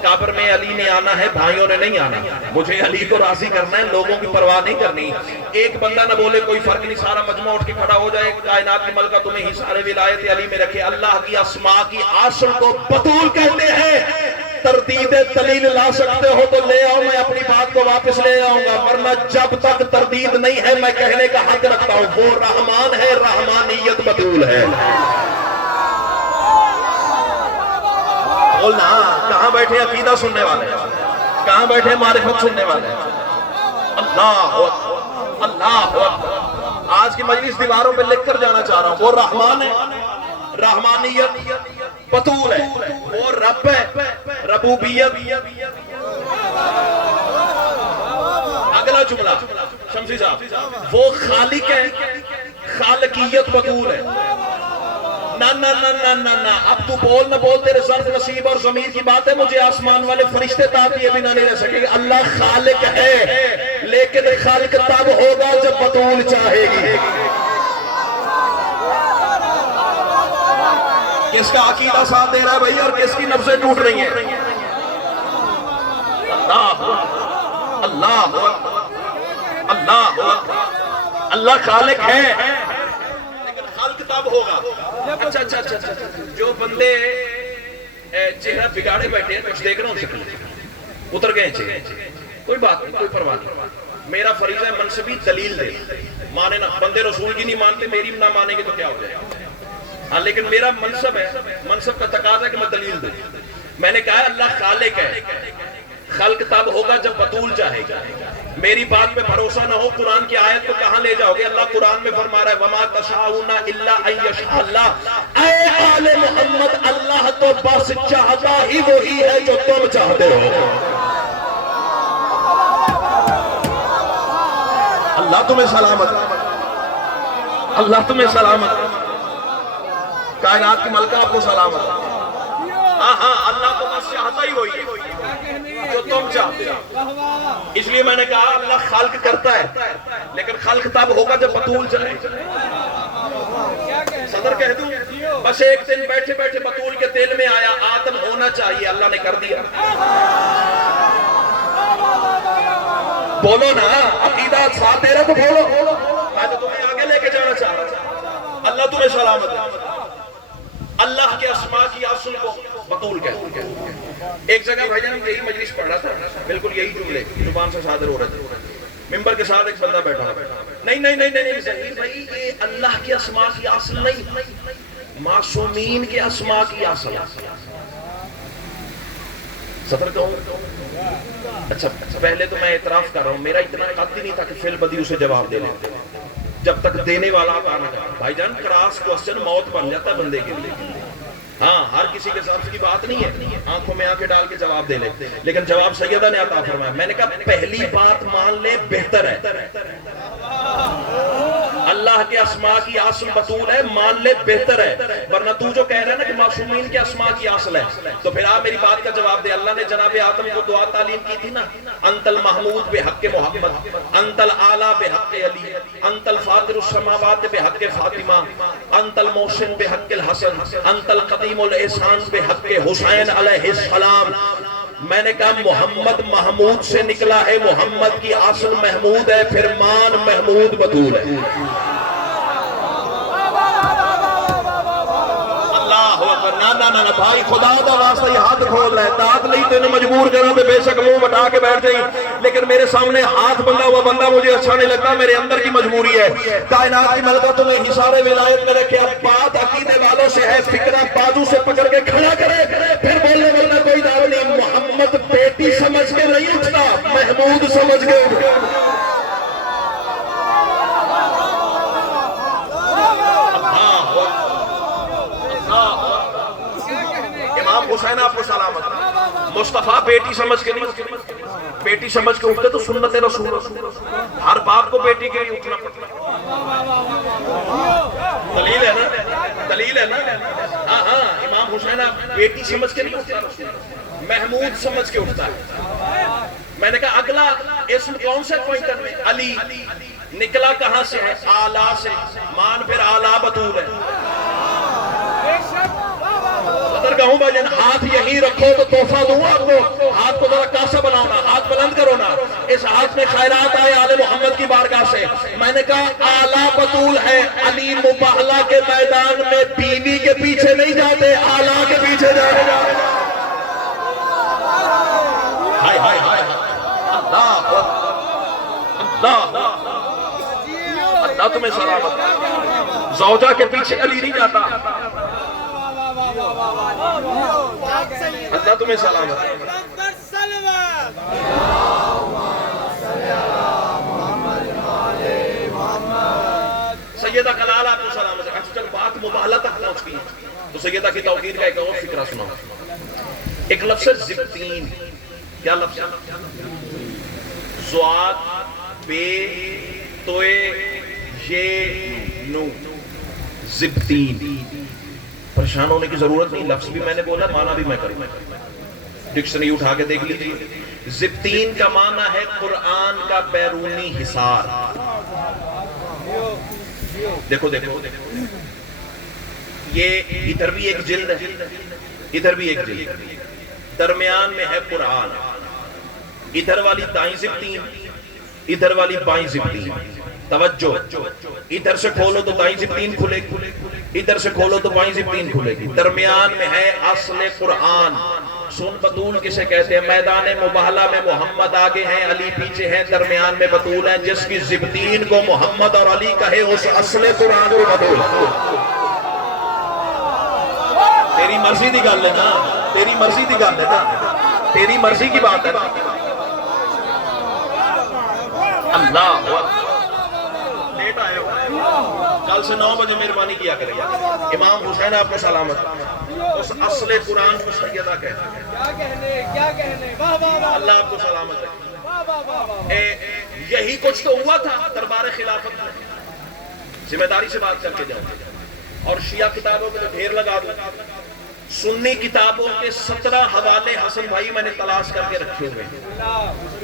قبر میں علی نے آنا ہے، بھائیوں نے نہیں آنا، مجھے علی کو راضی کرنا ہے، لوگوں کی پرواہ نہیں کرنی۔ ایک بندہ نہ بولے کوئی فرق نہیں، سارا مجمع اٹھ کے کھڑا ہو جائے، کائنات کی ملکہ تمہیں ہی سارے ولایت علی میں رکھے۔ اللہ کی اسماء کی اصل کو بطول کہتے ہیں۔ تردید دلیل لا سکتے ہو تو لے آؤ، میں اپنی بات کو واپس لے آؤں گا، ورنہ جب تک تردید نہیں ہے میں کہنے کا حق رکھتا ہوں، وہ رحمان ہے، رحمانیت بطول ہے۔ بولنا کہاں بیٹھے عقیدہ سننے والے، کہاں بیٹھے معرفت سننے والے؟ اللہ اکبر، اللہ اکبر۔ آج کی مجلس دیواروں پہ لکھ کر جانا چاہ رہا ہوں، وہ رحمان ہے، رحمانیت بطول ہے، وہ رب ہے، ربوبیت۔ اگلا جملہ شمسی صاحب، وہ خالق ہے، خالقیت بطول ہے۔ نہ اب تو بول نہ بول، تیرے ظرف نصیب اور ضمیر کی بات ہے، مجھے آسمان والے فرشتے تاب دیے بنا نہیں رہ سکے گے۔ اللہ خالق ہے، لیکن خالق تب ہوگا جب بطول چاہے گی۔ کس کا عقیدہ ساتھ دے رہا ہے بھائی، اور کس کی نفسیں ٹوٹ رہی ہیں؟ اللہ اللہ اللہ اللہ خالق ہے، لیکن خالق تب ہوگا۔ اچھا جو بندے چہرہ بگاڑے بیٹھے ہیں، کچھ دیکھ رہا ہوں شکل اتر گئے چہرے، کوئی بات نہیں، کوئی پرواہ نہیں۔ میرا فریضہ ہے منصبی دلیل دے، مانے نہ، بندے رسول کی نہیں مانتے، میری نہ مانیں گے تو کیا ہو جائے گا؟ ہاں لیکن میرا منصب ہے، منصب کا تقاضا ہے کہ میں دلیل دوں۔ میں نے کہا ہے اللہ خالق ہے، خلق تب ہوگا جب بطول چاہے گا۔ میری بات پہ بھروسہ نہ ہو، قرآن کی آیت کو کہاں لے جاؤ گے؟ اللہ قرآن میں فرما رہا ہے وَمَا تَشَاءُونَ إِلَّا أَن يَشَاءَ اللَّهُ۔ اے آل محمد، اللہ تو بس چاہتا ہی وہی ہے جو تم چاہتے ہو۔ اللہ تمہیں سلامت، اللہ تمہیں سلامت، کائنات کی ملکہ آپ کو سلامت۔ ہاں اللہ تو بس چاہتا ہی وہی ہے جو تم چاہتے ہو۔ اس لیے میں نے کہا اللہ خلق کرتا ہے، لیکن خلق تب ہوگا جب بطول چاہے۔ صدر کہہ دوں، بس ایک دن بیٹھے بیٹھے بطول کے دل میں آیا آدم ہونا چاہیے، اللہ نے کر دیا۔ بولو نا، عقیدہ ساتھ دے رہا تو بولو، میں تو تمہیں آگے لے کے جانا چاہ رہا ہوں۔ اللہ تمہیں سلامت ہے۔ اللہ کے اسماء کی اصل کو بطول کہتے ہیں۔ ایک جگہ بھائی جان یہی مجلس پڑھ رہا تھا، بالکل یہی جملے زبان سے صادر ہو رہے تھے، ممبر کے ساتھ ایک بندہ بیٹھا، نہیں ظہیر بھائی یہ اللہ کے اسماء کی اصل نہیں، معصومین کے اسماء کی اصل۔ صدر کہوں، اچھا پہلے تو میں اعتراف کر رہا ہوں، میرا اتنا قد ہی نہیں تھا کہ فی البدیہہ اسے جواب دے لیں جب تک دینے والا عطا نہ کرے۔ بھائی جان کراس کوسچن موت بن جاتا ہے بندے کے لیے۔ ہاں ہر کسی کے ساتھ کی بات نہیں ہے، آنکھوں میں آنکھیں ڈال کے جواب دے لے، لیکن جواب سیدہ نے عطا فرمایا۔ میں نے کہا پہلی بات مان لے بہتر ہے، اللہ کے اسماء کی اصل بطول ہے، مان لے بہتر ہے، ورنہ تو جو کہہ رہا ہے نا کہ معصومین کے اسماء کی اصل ہے، تو پھر آپ میری بات کا جواب دے۔ اللہ نے جناب آدم کو دعا تعلیم کی تھی نا، انت المحمود بحق محمد، انت الاعلی بحق علی، انت الفاطر السماوات بحق فاطمہ، انت المحسن بحق الحسن، انت القدیم الاحسان بحق حسین علیہ السلام۔ میں نے کہا محمد محمود سے نکلا ہے، محمد کی اصل محمود ہے، پھر مان محمود بطول ہے۔ اللہ اکبر، نہ بھائی خدا دا واسطہ یہ ہاتھ کھول رہا ہے، داد نہیں تینوں مجبور کروں تو بے شک منہ بٹا کے بیٹھ جائیں، لیکن میرے سامنے ہاتھ بندہ ہوا بندہ مجھے اچھا نہیں لگتا، میرے اندر کی مجبوری ہے۔ کائنات کی ملکہ تمہیں حصار ولایت میں رکھے، اب بات عقیدے والوں سے ہے، فکرہ بازو سے پکڑ کے کھڑا کرے، پھر بولنے ورنہ کوئی دعوی نہیں۔ محمد بیٹی سمجھ کے نہیں اٹھتا، محمود سمجھ کے اٹھتا۔ حسین آپ کو سلامت، مصطفیٰ بیٹی سمجھ کے نہیں، بیٹی سمجھ کے اٹھتے تو سنت رسول، ہر باپ کو بیٹی کے لیے اٹھنا پڑتا۔ دلیل ہے نا، دلیل ہے نا۔ ہاں امام حسین آپ بیٹی سمجھ کے نہیں اٹھتا، محمود سمجھ کے اٹھتا ہے۔ میں نے کہا اگلا اسم کون سے پوائنٹر میں؟ علی، نکلا کہاں سے ہے؟ آلہ سے، مان پھر آلہ بطول ہے۔ صدر کہوں بھائی جان ہاتھ یہی رکھو تو تحفہ دوں آپ کو، ہاتھ کو ذرا کاسا بناؤ نا، ہاتھ بلند کرو نا، اس ہاتھ میں خیرات آئے آل محمد کی بارگاہ سے۔ میں نے کہا آلہ بطول ہے، علی مباہلہ کے میدان میں بیوی کے پیچھے نہیں جاتے، آلہ کے پیچھے جاتے۔ ہائے ہائے ہائے اللہ اللہ اللہ تمہیں سلامت۔ زوجہ کے پیچھے علی نہیں جاتا۔ اللہ تمہیں سلامت ہے. سیدہ کلال آپ کو سلامت ہے. اچھا چل بات مباہلہ تک پہنچ گئی تو سیدہ کی توقیر کا ایک اور فکرہ سناؤ. ایک لفظ ہے زبتین. کیا لفظ ہے؟ زواد بے توے یہ نو زبتین. پریشان ہونے کی ضرورت نہیں, لفظ بھی میں نے بولا, معنی بھی میں کروں. ڈکشنری اٹھا کے دیکھ لیجیے. زبتین کا معنی ہے قرآن کا بیرونی حصار. دیکھو دیکھو یہ ادھر بھی ایک جلد ہے, ادھر بھی ایک جلد, درمیان میں ہے قرآن. ادھر والی دائیں زبتین, ادھر والی بائیں زبتین. توجہ, ادھر سے کھولو تو دائیں زبتین کھلے گی, ادھر سے کھولو تو بائیں زبتین کھلے گی. درمیان میں ہے اصل قرآن. سن بطول کسے کہتے ہیں؟ میدان مباہلہ میں محمد آگے ہیں, علی پیچھے ہیں, درمیان میں بطول ہیں. جس کی زبتین کو محمد اور علی کہے اس اصل قرآن کو بطول. تیری مرضی دی گل ہے نا, تیری مرضی دی گل ہے نا, تیری مرضی کی بات ہے. اللہ لیٹ آئے ہو, کل سے 9 بجے مہربانی کیا کریں. امام حسین آپ کو سلامت, اس اصل قرآن کو سیدہ کہتے ہیں. اللہ آپ کو سلامت ہے. یہی کچھ تو ہوا تھا دربار خلافت میں. ذمہ داری سے بات کر کے جاؤں. اور شیعہ کتابوں کو تو ڈھیر لگا دوں. سنی کتابوں کے 17 حوالے حسن بھائی میں نے تلاش کر کے رکھے ہوئے ہیں.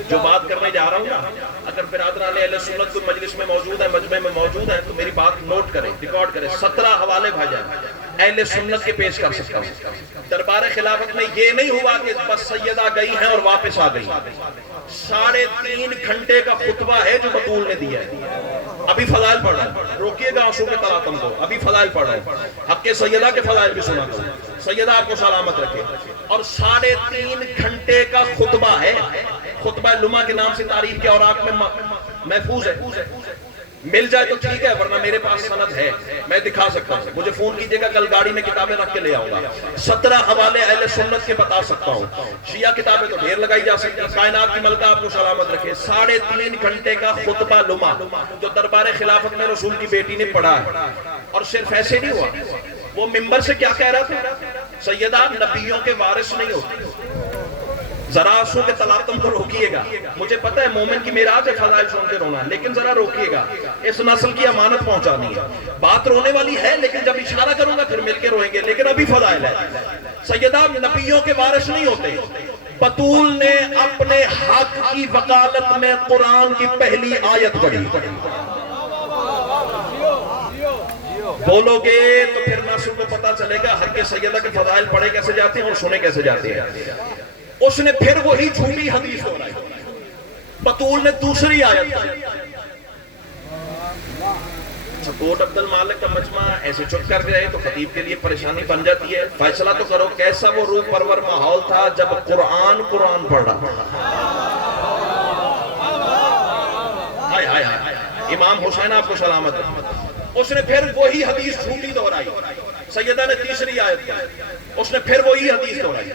جو بات کرنے جا رہا ہوں نا, اگر برادران اہل سنت کو مجلس میں موجود ہے, مجمع میں موجود ہیں, تو میری بات نوٹ کریں, ریکارڈ کریں. 17 حوالے بھاجن اہل سنت کے پیش کر سکتا ہوں. دربار خلافت میں یہ نہیں ہوا کہ بس سیدہ گئی ہیں اور واپس آ گئی. 3.5 گھنٹے کا خطبہ ہے جو بطول نے دیا ہے. ابھی فضائل پڑھ رہا ہوں, روکیے گا آنسو کے تلاطم کو. ابھی فضائل پڑھ رہا ہوں, حق کے سیدہ کے فضائل بھی سنا دوں. سیدہ آپ کو سلامت رکھے. اور 3.5 گھنٹے کا خطبہ ہے. خطبہ لمحہ کے نام سے تاریخ کے اوراق میں محفوظ ہے. مل جائے تو ٹھیک ہے, ورنہ میرے پاس سند ہے, میں دکھا سکتا ہوں. مجھے فون کیجئے گا, کل گاڑی میں کتابیں رکھ کے لے آؤں گا. 17 حوالے اہل سنت کے بتا سکتا ہوں. شیعہ کتابیں تو ڈھیر لگائی جا سکتی ہیں. کائنات کی ملکہ آپ کو سلامت رکھے. 3.5 گھنٹے کا خطبہ لمحہ جو دربار خلافت میں رسول کی بیٹی نے پڑھا ہے. اور صرف ایسے نہیں ہوا, وہ ممبر سے کیا کہہ رہا تھا؟ سیدہ نبیوں کے وارث نہیں ہوتے. ذرا آنسو کے تلاطم کو روکیے گا. مجھے پتہ ہے مومن کی میراث ہے فضائل سن کے رونا, لیکن ذرا روکیے گا. اس نسل کی امانت پہنچانی ہے. بات رونے والی ہے, لیکن جب اشارہ کروں گا پھر مل کے روئیں گے. لیکن ابھی فضائل ہے. سیدہ نبیوں کے وارث نہیں ہوتے. بطول نے اپنے حق کی وکالت میں قرآن کی پہلی آیت پڑھی. بولو گے تو پھر نسل کو پتا چلے گا حق کے سیدہ کے فضائل پڑھے کیسے جاتے ہیں اور سنے کیسے جاتے ہیں. اس نے پھر وہی جھوٹی حدیث دہرائی. بطول نے دوسری آیت پڑھی. کوٹ عبد المالک کا مجمع ایسے چپ کر گئے تو خطیب کے لیے پریشانی بن جاتی ہے. فیصلہ تو کرو, کیسا وہ روح پرور ماحول تھا جب قرآن پڑھ رہا تھا. امام حسین آپ کو سلامت ہے. اس نے پھر وہی حدیث جھوٹی دہرائی. سیدہ نے تیسری آیت پڑھی. اس نے پھر وہی حدیث دہرائی.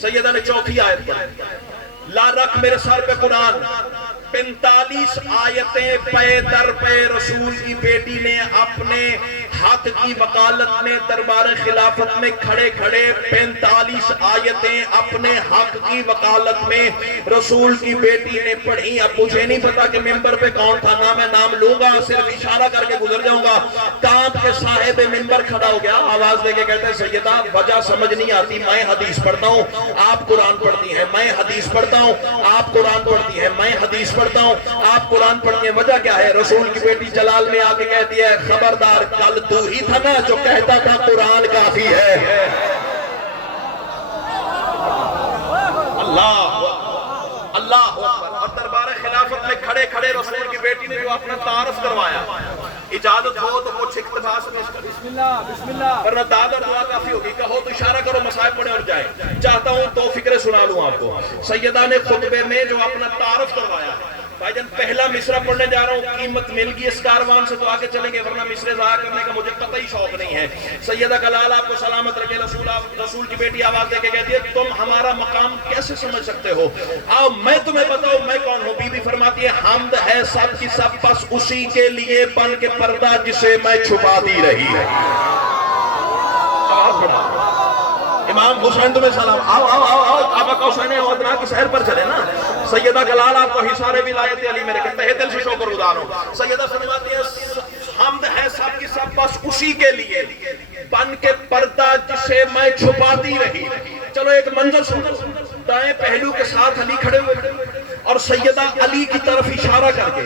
سیدہ نے چوتھی آیت پڑھی. لا رکھ میرے سر پہ قرآن. 45 آیتیں پے در پے رسول کی بیٹی نے اپنے حق کی وکالت میں دربار خلافت میں کھڑے کھڑے 45 آیتیں اپنے حق کی وکالت میں رسول کی بیٹی نے پڑھی. اب مجھے نہیں پتا کہ ممبر پہ کون تھا, نہ میں نام لوں گا, صرف اشارہ کر کے گزر جاؤں گا. کانپ کے صاحب ممبر کھڑا ہو گیا, آواز دے کے کہتے ہیں سیدہ وجہ سمجھ نہیں آتی, میں حدیث پڑھتا ہوں, آپ قرآن پڑھتی ہیں. میں حدیث پڑھتا ہوں, آپ قرآن پڑھتی ہیں. میں حدیث پڑھتا ہوں, آپ قرآن پڑھتی ہیں. وجہ کیا ہے؟ رسول کی بیٹی جلال میں آ کے کہتی ہے خبردار, کل تو ہی تھا نا جو کہتا تھا قرآن کافی ہے. اللہ اللہ. اور دربار خلافت میں کھڑے کھڑے رسول کی بیٹی نے جو اپنا تعارف کروایا. اجازت ہو تو کچھ اقتباس میں بسم اللہ, ورنہ داد اور دعا کافی ہوگی. کہو تو اشارہ کرو, مصائب پڑھیں اور جائیں. چاہتا ہوں 2 فکریں سنا لوں آپ کو. سیدہ نے خطبے میں جو اپنا تعارف کروایا, بھائی جان پہلا مصرع پڑھنے جا رہا ہوں، قیمت مل گئی اس کاروان سے تو آگے چلیں گے، ورنہ مصرع ضائع کرنے کا مجھے قطعی شوق نہیں ہے۔ سیدہ کلال آپ کو سلامت رکھے، رسول کی بیٹی آواز دے کے کہتی ہے تم ہمارا مقام کیسے سمجھ سکتے ہو، آؤ میں تمہیں بتاؤں میں کون ہوں۔ بی بی فرماتی ہے حمد ہے سب کی سب بس اسی کے لیے بن کے پردہ جسے میں چھپاتی رہی ہے۔ امام حسین تمہیں سلام، آؤ آؤ آؤ آؤ آبا کا حسین عودنا کی سحر پر چلے نا۔ سیدہ کلال آپ کو حصار ولایت علی میرے کہتے ہیں دل سے شکر گزار ہوں۔ سیدہ فرماتی ہے حمد ہے سب کی سب بس اسی کے لیے بن کے پردہ جسے میں چھپاتی رہی۔ چلو ایک منظر سنو، دائیں پہلو کے ساتھ علی کھڑے ہوئے اور سیدہ علی کی طرف اشارہ کر کے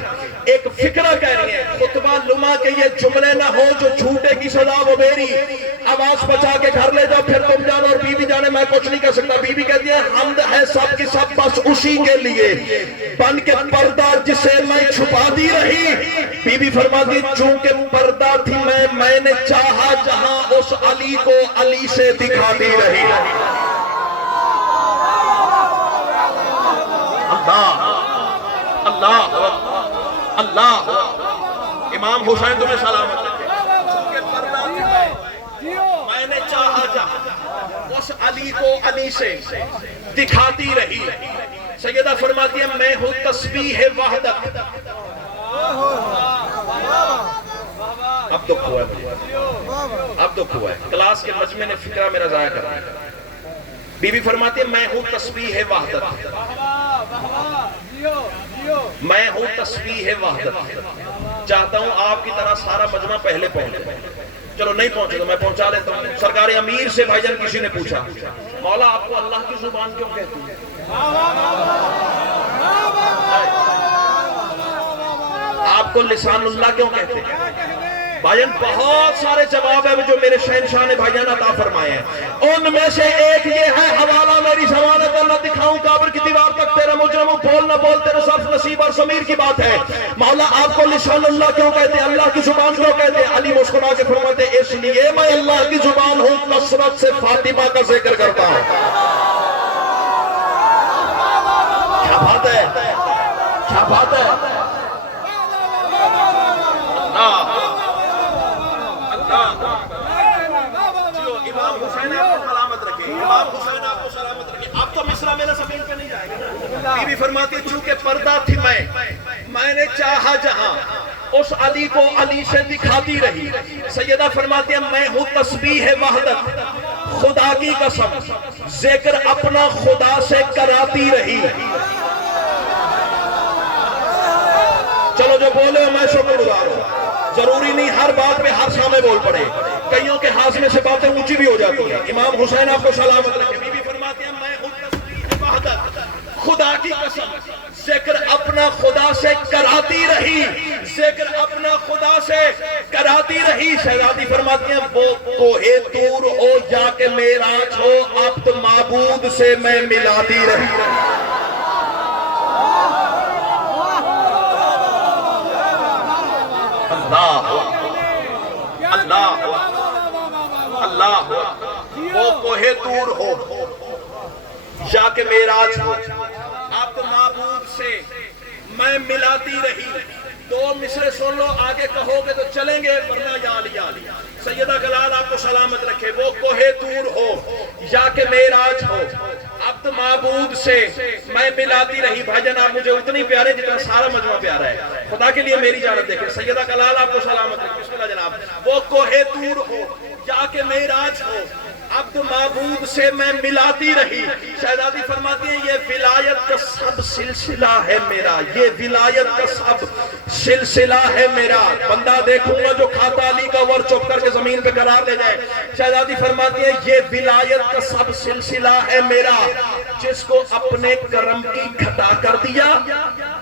ایک فکرہ کہہ رہی ہے، خطبہ لما کے یہ جملے نہ ہو جو جھوٹے کی سزا وہ میری، آواز بچا کے گھر لے جاؤ پھر تم جانو اور بی بی جانے میں کچھ نہیں کر سکتا۔ بی بی کہتی ہے حمد ہے سب کی سب بس اسی کے لیے بن کے پردہ جسے میں چھپاتی رہی۔ بی بی فرماتی چونکہ پردہ تھی میں نے چاہا جہاں اس علی کو علی سے دکھاتی رہی۔ اللہ اللہ اللہ، امام حسین تمہیں سلامت رکھے، چونکہ پردہ تھی میں نے چاہا جہاں اس علی کو علی سے دکھاتی رہی۔ سیدہ فرماتی ہے میں ہوں تسبیح وحدت۔ اب دکھ ہوا ہے مجھے، اب دکھ ہوا ہے، کلاس کے مجمع نے فکرہ میرا ضائع کر دیا۔ بی بی فرماتی ہے میں ہوں تسبیح وحدت، میں ہوں تسبیح وحدت، چاہتا ہوں آپ کی طرح سارا مجمع پہلے پہنچے، چلو نہیں پہنچے تو میں پہنچا لیتا ہوں۔ سرکار امیر سے بھائی جان کسی نے پوچھا مولا آپ کو اللہ کی زبان کیوں کہتی ہے؟ آپ کو لسان اللہ کیوں کہتے ہیں؟ بھائی جان بہت سارے جواب ہیں جو میرے شہنشاہ نے بھائی جان عطا فرمائے ہیں، ان میں سے ایک یہ ہے، حوالہ میری ضمانت نہ دکھاؤں قبر کی دیوار تک تیرا مجرم ہوں، بول نہ بول تیرا صرف نصیب اور ضمیر کی بات ہے۔ مولا آپ کو لسان اللہ کیوں کہتے ہیں، اللہ کی زبان کیوں کہتے ہیں؟ علی مسکرا کے فرماتے ہیں اس لیے میں اللہ کی زبان ہوں، کثرت سے فاطمہ کا ذکر کرتا ہوں۔ کیا بات ہے، کیا بات ہے، امام حسین آپ کو سلامت رکھے، امام حسین آپ کو سلامت رکھے۔ اب تو مصرع میرے زمین پہ نہیں جائے گا۔ بی بی فرماتی چونکہ پردہ تھی میں نے چاہا جہاں اس علی کو علی سے دکھاتی رہی۔ سیدہ فرماتی ہے میں ہوں تسبیح وحدت، خدا کی قسم ذکر اپنا خدا سے کراتی رہی۔ چلو جو بولے میں شکر گزار ہوں، ضروری نہیں ہر بات پہ ہر سامنے بول پڑے، کئیوں کے ہاضمے سے باتیں اونچی بھی ہو جاتی ہیں۔ امام حسین آپ کو سلامت رکھے۔ بی بی فرماتی ہیں میں ہوں تسبیح وحدت، خدا کی قسم ذکر اپنا خدا سے کراتی رہی، ذکر اپنا خدا سے کراتی رہی۔ شہزادی فرماتی ہیں وہ کوہ طور ہو یا کہ معراج ہو، عبد معبود سے میں ملاتی رہی۔ اللہ اللہ اللہ، وہ کوہ طور ہو یا کہ معراج ہو، عبد معبود سے میں ملاتی رہی۔ دو مصرے سن لو، آگے کہو گے تو چلیں گے ورنہ یا علی یا علی۔ سیدہ کلال آپ کو سلامت رکھے، وہ کوہ طور ہو یا کہ معراج ہو، عبد معبود سے میں ملاتی رہی۔ بھائی جان آپ مجھے اتنی پیارے جتنا سارا مجمع پیارا ہے، خدا کے لیے میری جانب دیکھیں۔ سیدہ کلال آپ کو سلامت رکھے، بسم اللہ جناب۔ وہ کوہ طور ہو یا کہ معراج ہو، عبد معبود سے میں ملاتی رہی۔ شہزادی فرماتی ہیں یہ ولایت کا سب سلسلہ ہے میرا، یہ ولایت کا سب سلسلہ ہے میرا۔ بندہ دیکھوں گا جو کھاتا علی کا ور چپ کر کے زمین پہ قرار لے جائے۔ شہزادی فرماتی ہیں یہ ولایت کا سب سلسلہ ہے میرا، جس کو اپنے کرم کی گھٹا کر دیا۔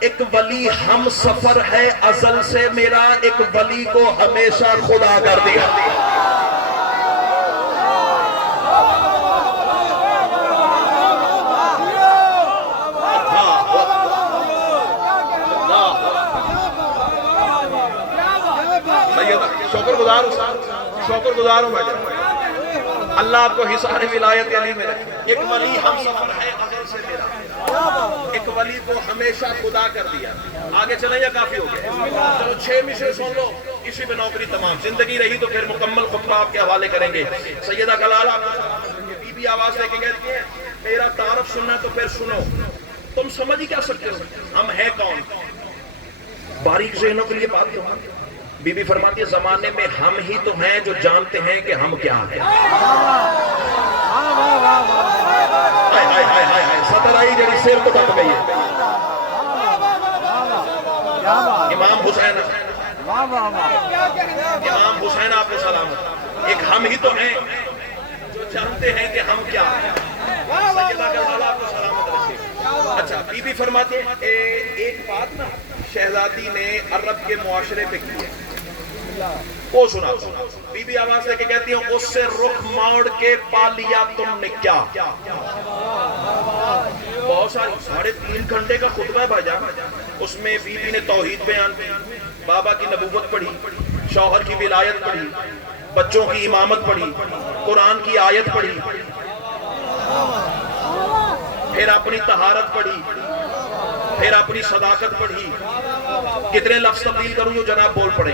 ایک ولی ہم سفر ہے ازل سے میرا، ایک ولی کو ہمیشہ خدا کر دیا۔ شکر گزار ہوں بھائی جان، اللہ آپ کو حصار ولایت علی میں رکھے۔ ایک ولی ہم سفر ہے ازل سے میرا، ایک ولی کو ہمیشہ خدا کر دیا۔ آگے چلیں یا کافی ہو گئے؟ چلو 6 مصرے سن لو، اسی پہ نوکری تمام۔ زندگی رہی تو پھر مکمل خطبہ آپ کے حوالے کریں گے۔ سیدہ کلال آپ کو سلام کریں گے، بی بی آواز لے کے کہتی ہیں میرا تعارف سننا تو پھر سنو، تم سمجھ ہی کیا سکتے ہو ہم ہیں کون؟ باریک ذہنوں کے لیے بات کروں۔ بی بی فرماتی ہے زمانے میں ہم ہی تو ہیں جو جانتے ہیں کہ ہم کیا ہیں۔ سطر آئی جڑی سیر کو ڈھک گئی ہے۔ امام حسین، امام حسین آپ کو سلامت۔ ایک ہم ہی تو ہیں جو جانتے ہیں کہ ہم کیا ہیں۔ سیدہ غزالہ آپ کو سلامت رکھے۔ اچھا بی بی فرماتے ہیں ایک بات نا شہزادی نے عرب کے معاشرے پہ کی ہے، وہ سنا۔ بی بی آواز لے کے کہتی ہیں اس سے رخ موڑ کے پا لیا تم نے کیا۔ بہت ساری 3.5 گھنٹے کا خطبہ ہے بھائی جان، اس میں بی بی نے توحید بیان کی، بابا کی نبوت پڑھی، شوہر کی ولایت پڑھی، بچوں کی امامت پڑھی، قرآن کی آیت پڑھی، پھر اپنی طہارت پڑھی، پھر اپنی صداقت پڑھی۔ کتنے لفظ تبدیل کروں جو جناب بول پڑے۔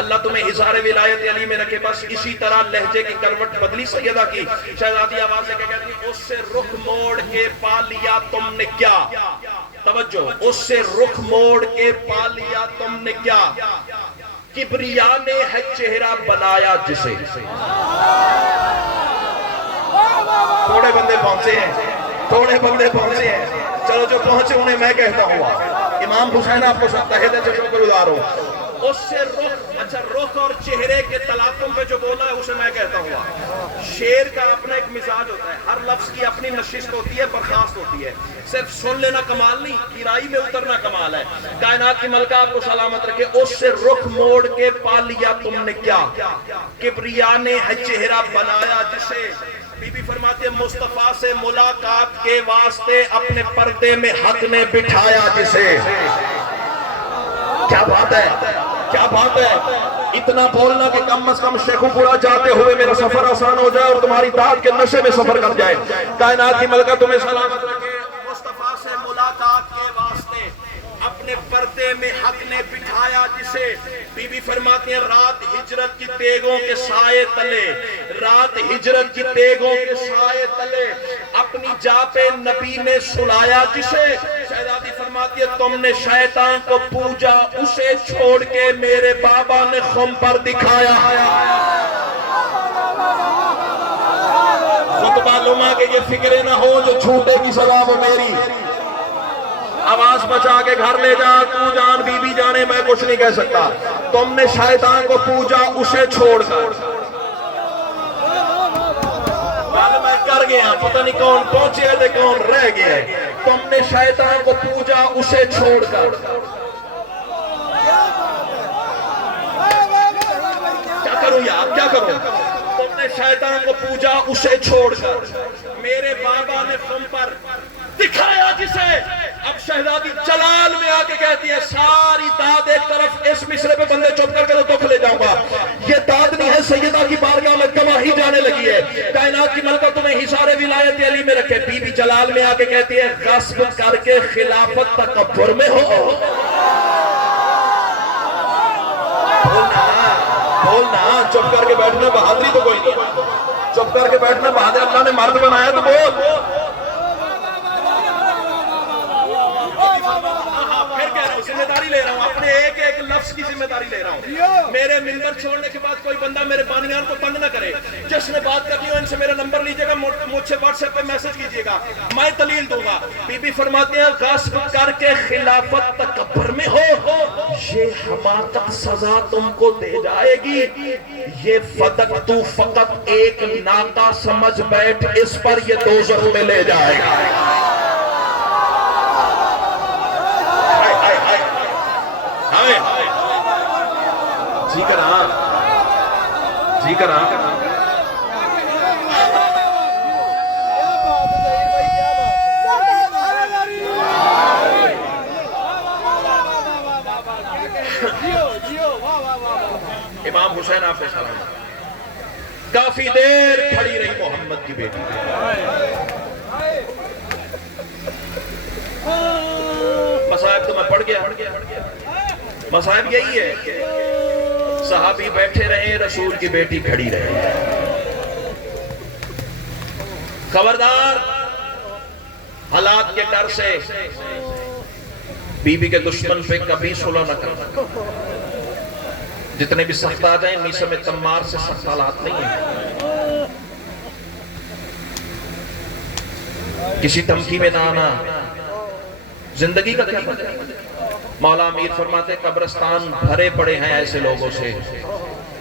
اللہ تمہیں حصار ولایت علی میں رکھے۔ بس اسی طرح لہجے کی کروٹ بدلی سیدہ کی، شہزادی آواز لے کے کہتی اس سے رخ موڑ کے پا لیا تم نے کیا۔ توجہ، اس سے رخ موڑ کے پا لیا تم نے کیا، کبریا نے ہے چہرہ بنایا جسے۔ تھوڑے بندے پہنچے ہیں، تھوڑے بندے پہنچے ہیں، چلو جو پہنچے انہیں میں کہتا ہوں امام حسین آپ کو تحت چشموں پر ادار ہو۔ اس سے رخ، اچھا رخ اور چہرے کے تلاقم پہ جو بولا ہے اسے میں کہتا ہوں۔ شعر کا اپنا ایک مزاج ہوتا ہے، ہر لفظ کی اپنی نشست ہوتی ہے، برخاست ہوتی ہے۔ صرف سن لینا کمال نہیں، گہرائی میں اترنا کمال ہے۔ کائنات کی ملکہ آپ کو سلامت رکھے۔ اس سے رخ موڑ کے پا لیا تم نے کیا، کبریا نے ہے چہرہ بنایا جسے۔ بی بی فرماتے ہیں مصطفیٰ سے ملاقات کے واسطے اپنے پردے میں حق نے بٹھایا جسے۔ کیا بات ہے، کیا بات ہے، اتنا بولنا کہ کم از کم شیخو پورا جاتے ہوئے میرا سفر آسان ہو جائے اور تمہاری داد کے نشے میں سفر کر جائے۔ کائنات کی ملکہ تمہیں سلامت رکھے۔ مصطفیٰ سے ملاقات کے واسطے اپنے پردے میں حق نے بٹھایا جسے۔ بی بی فرماتی ہیں رات ہجرت کی تیگوں کے سائے تلے، رات ہجرت کی تیگوں کے سائے تلے اپنی جا پہ نبی نے سلایا جسے۔ شہزادی فرماتی ہے تم نے شیطان کو پوجا اسے چھوڑ کے میرے بابا نے خم پر دکھایا۔ خطبہ لما کہ یہ فکریں نہ ہو جو چھوٹے کی سزا وہ میری۔ آواز بچا کے گھر لے جا، تو جان بی بی جانے میں کچھ نہیں کہہ سکتا۔ تم نے شیطان کو پوجا اسے چھوڑ کر، میں کر گیا پتہ نہیں کون پہنچے تھے کون رہ گئے۔ تم نے شیطان کو پوجا اسے چھوڑ کر، کیا کروں یار کیا کروں؟ تم نے شیطان کو پوجا اسے چھوڑ کر میرے بابا نے خم پر دکھایا جسے۔ اب شہزادی جلال میں آ کے کہتی ہے ساری داد ایک طرف، اس مصرے پہ بندے چپ کر کے تو دکھ لے جاؤں گا، یہ داد نہیں ہے سیدہ کی بارگاہ میں گواہی جانے لگی ہے۔ کائنات کی ملکہ تمہیں حصار ولایت علی میں رکھے۔ بی بی جلال میں آ کے کہتی ہے غصب کر کے خلافت تکبر میں ہو۔ بولنا بولنا، چپ کر کے بیٹھنا بہادری تو کوئی نہیں، چپ کر کے بیٹھنا بہادر، اللہ نے مرد بنایا تو بول۔ ذمہ داری لے رہا ہوں، اپنے ایک ایک لفظ کی ذمہ داری لے رہا ہوں۔ میرے منبر چھوڑنے کے بعد کوئی بندہ میرے بانیان کو تنگ نہ کرے۔ جس نے بات کرنی ہو ان سے میرا نمبر لیجئے گا، مجھ سے واٹس ایپ پہ میسج کیجئے گا، میں دلیل دوں گا۔ بی بی فرماتے ہیں غصب کر کے خلافت تکبر میں ہو، یہ حماقت سزا تم کو دے جائے گی۔ یہ فدق تو فقط ایک ناقہ سمجھ بیٹھ، اس پر یہ دوزخ میں لے جائے گا۔ جی کرا جی کرا امام حسین آپ کو سلام۔ کافی دیر کھڑی رہی محمد کی بیٹی. مصائب تو میں پڑھ گیا. مصائب یہی ہے کہ صحابی بیٹھے رہے, رسول کی بیٹی کھڑی رہے. خبردار, حالات کے ڈر سے بی بی کے دشمن پہ کبھی صلح نہ کرنا. جتنے بھی سخت آ جائیں, میسم تمار سے سخت حالات نہیں ہیں. کسی دھمکی میں نہ آنا. زندگی کا کیا پتہ ہے؟ مولا امیر فرماتے قبرستان بھرے پڑے ہیں ایسے لوگوں سے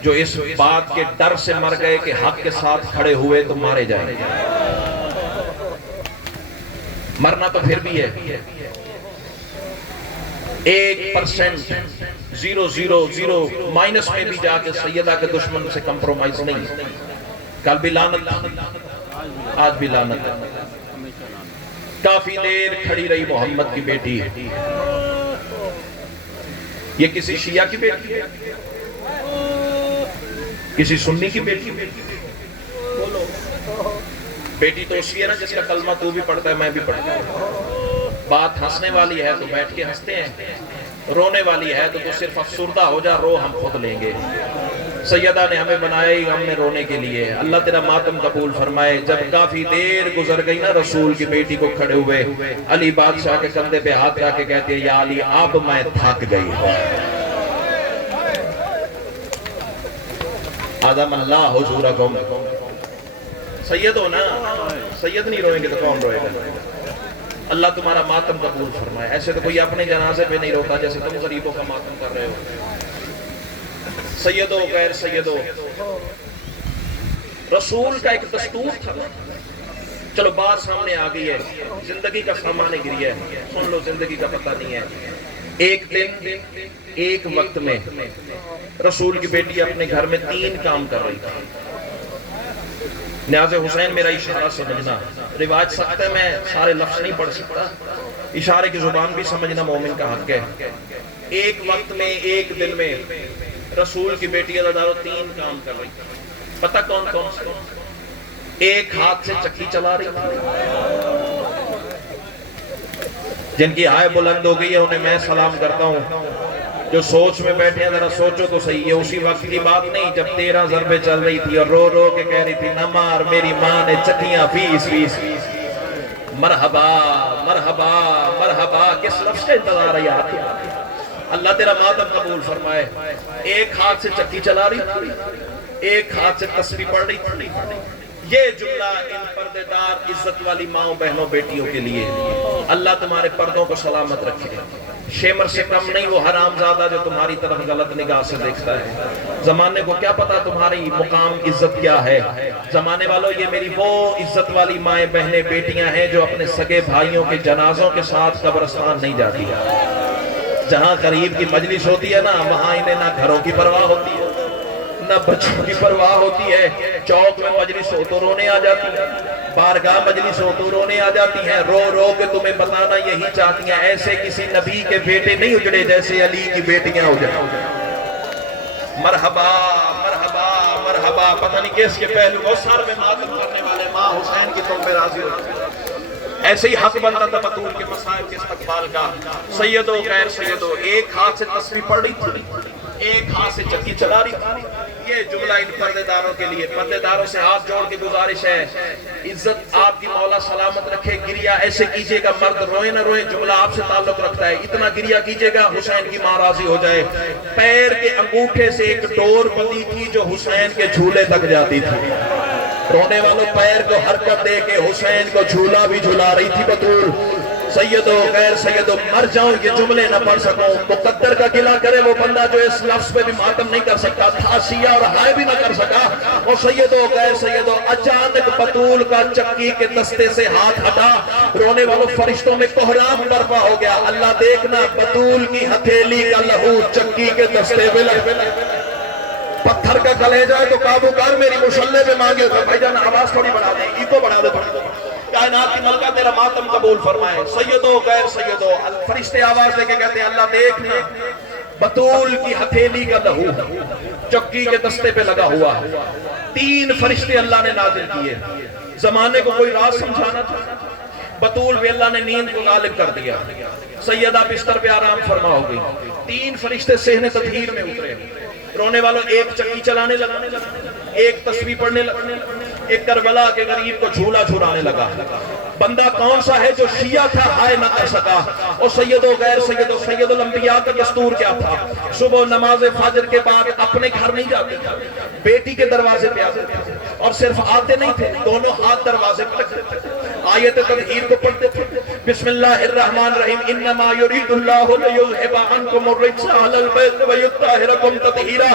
جو اس بات کے ڈر سے مر گئے کہ حق کے ساتھ کھڑے ہوئے تو مارے جائیں گے. مرنا تو پھر بھی ہے. 1% 0.00 مائنس میں بھی جا کے سیدہ کے دشمن سے کمپرومائز نہیں. کل بھی لعنت, آج بھی لعنت. کافی دیر کھڑی رہی محمد کی بیٹی. یہ کسی شیعہ کی بیٹی ہے, کسی سنی کی بیٹی. بیٹی تو اسی ہے نا جس کا کلمہ تو بھی پڑھتا ہے, میں بھی پڑھتا ہوں. بات ہنسنے والی ہے تو بیٹھ کے ہنستے ہیں, رونے والی ہے تو صرف افسردہ ہو جا, رو ہم خود لیں گے. سیدہ نے ہمیں بنایا ہی ہم نے رونے کے لیے. اللہ تیرا ماتم قبول فرمائے. جب کافی دیر گزر گئی نا, رسول کی بیٹی کو کھڑے ہوئے علی بادشاہ کے کندھے پہ ہاتھ رکھ کے کہتے ہیں یا علی اب میں تھک گئی ہوں. آدم اللہ حضورکم. سید ہو نا, سید نہیں روئیں گے تو کون روئے گا؟ اللہ تمہارا ماتم قبول فرمائے. ایسے تو کوئی اپنے جنازے پہ نہیں روتا جیسے تم غریبوں کا ماتم کر رہے ہو. سیدو غیر سیدو, رسول کا ایک دستور تھا. چلو بات سامنے آ گئی ہے, زندگی کا سامان گری ہے, سن لو, زندگی کا پتہ نہیں ہے. ایک دن ایک وقت میں رسول کی بیٹی اپنے گھر میں 3 کام کر رہی تھی. نیاز حسین میرا اشارہ سمجھنا. روایت سخت ہے, میں سارے لفظ نہیں پڑھ سکتا, اشارے کی زبان بھی سمجھنا مومن کا حق ہے. ایک وقت میں, ایک دن میں رسول کی بیٹی ادارو 3 کام کر رہی تھی. پتہ کون کون سے؟ ایک ہاتھ سے چکی چلا رہی تھی. جن کی آئے بلند ہو گئی ہے انہیں میں سلام کرتا ہوں. جو سوچ میں بیٹھے ہیں ذرا سوچو تو صحیح. یہ اسی وقت کی بات نہیں جب 13 ضربیں چل رہی تھی اور رو رو کے کہہ رہی تھی نہ مار میری ماں نے چکیاں 20. مرحبا مرحبا مرحبا. کس لفظ کا انتظار ہے یار؟ اللہ تیرا ماتم قبول فرمائے. ایک ہاتھ سے چکی چلا رہی تھی, ایک ہاتھ سے تسبیح پڑھ رہی تھی. یہ جملہ ان پردے دار عزت والی ماں بہنوں بیٹیوں کے لیے. اللہ تمہارے پردوں کو سلامت رکھے. شیمر سے کم نہیں وہ حرام زادہ جو تمہاری طرف غلط نگاہ سے دیکھتا ہے. زمانے کو کیا پتا تمہاری مقام عزت کیا ہے. زمانے والوں, یہ میری وہ عزت والی مائیں بہنیں بیٹیاں ہیں جو اپنے سگے بھائیوں کے جنازوں کے ساتھ قبرستان نہیں جاتی. جہاں قریب کی مجلس ہوتی ہے نا, وہاں انہیں نہ گھروں کی پرواہ ہوتی ہے نہ بچوں کی پرواہ ہوتی ہے. چوک میں مجلس ہو تو رونے آ جاتی ہے, بارگاہ مجلس ہو تو رونے آ جاتی ہیں. رو رو کے تمہیں بتانا یہی چاہتی ہیں ایسے کسی نبی کے بیٹے نہیں اجڑے جیسے علی کی بیٹیاں اجڑے. مرحبا مرحبا مرحبا. پتہ نہیں کس کے پہلو کو سر میں ماتم کرنے والے ماں حسین کی تم پہ راضی ہوتی ہے. ایسے ہی حق بنتا تھا بطول کے مسائب کے استقبال کا. سیدو غیر سیدو, ایک ہاتھ سے تسبیح پڑھ رہی تھی, ایک ہاتھ سے چکی چلا رہی تھی. یہ جملہ ان پردے داروں کے لیے. پردے داروں سے ہاتھ جوڑ کے گزارش ہے, عزت آپ کی مولا سلامت رکھے. گریہ ایسے کیجئے گا, مرد روئے نہ روئے, جملہ آپ سے تعلق رکھتا ہے. اتنا گریہ کیجئے گا حسین کی ماں راضی ہو جائے. پیر کے انگوٹھے سے ایک ڈور بندھی تھی جو حسین کے جھولے تک جاتی تھی. رونے والوں پیر کو حرکت دے کے حسین کو جھولا بھی جھولا رہی تھی بطول. سیدو غیر سیدو, مر جاؤں یہ جملے نہ پڑھ سکوں. مقدر کا گلہ کرے وہ بندہ جو اس لفظ پہ بھی ماتم نہیں کر سکتا تھا, سیاہ اور ہائے بھی نہ کر سکا. اور سیدو غیر سیدو, اچانک بطول کا چکی کے دستے سے ہاتھ ہٹا. رونے والوں فرشتوں میں کوہرام برپا ہو گیا. اللہ دیکھنا بطول کی ہتھیلی کا لہو چکی کے دستے پہ لگ. پتھر کا کلیجہ ہے تو قابو کر, میری مشلے پہ مانگے. بھائی جان آواز تھوڑی بڑھا دیں, ایکو بڑھا دے. کائنات کی ملکہ تیرا ماتم قبول فرمائے. سیدو غیر سیدو, فرشتے آواز دے کے کہتے ہیں اللہ دیکھنا بطول کی ہتھیلی کا لہو چکی کے دستے پہ لگا ہوا ہے. 3 فرشتے اللہ نے نازل کیے. زمانے کو کوئی راز سمجھانا تھا, بطول بھی اللہ نے نیند کو غالب کر دیا. سیدہ بستر پہ آرام فرما ہو گئی. 3 فرشتے صحن تطہیر میں اترے. رونے والوں ایک چکی چلانے لگا, ایک تسبیح پڑھنے لگا, ایک کربلا کے غریب کو جھولا جھولانے لگا. بندہ کون سا ہے جو شیعہ تھا ہائے نہ کر سکا؟ اور سید و غیر سید و سید الانبیاء کا دستور کیا تھا؟ صبح نماز فجر کے بعد اپنے گھر نہیں جاتے تھے, بیٹی کے دروازے پہ آتے تھے, اور صرف آتے نہیں تھے, دونوں ہاتھ دروازے پہ رکھتے تھے, آیت تطہیر کو پڑھتے تھے. بسم اللہ الرحمن الرحیم, انما یرید اللہ لیذھب عنکم الرجس اہل البیت ویطہرکم تطہیرا.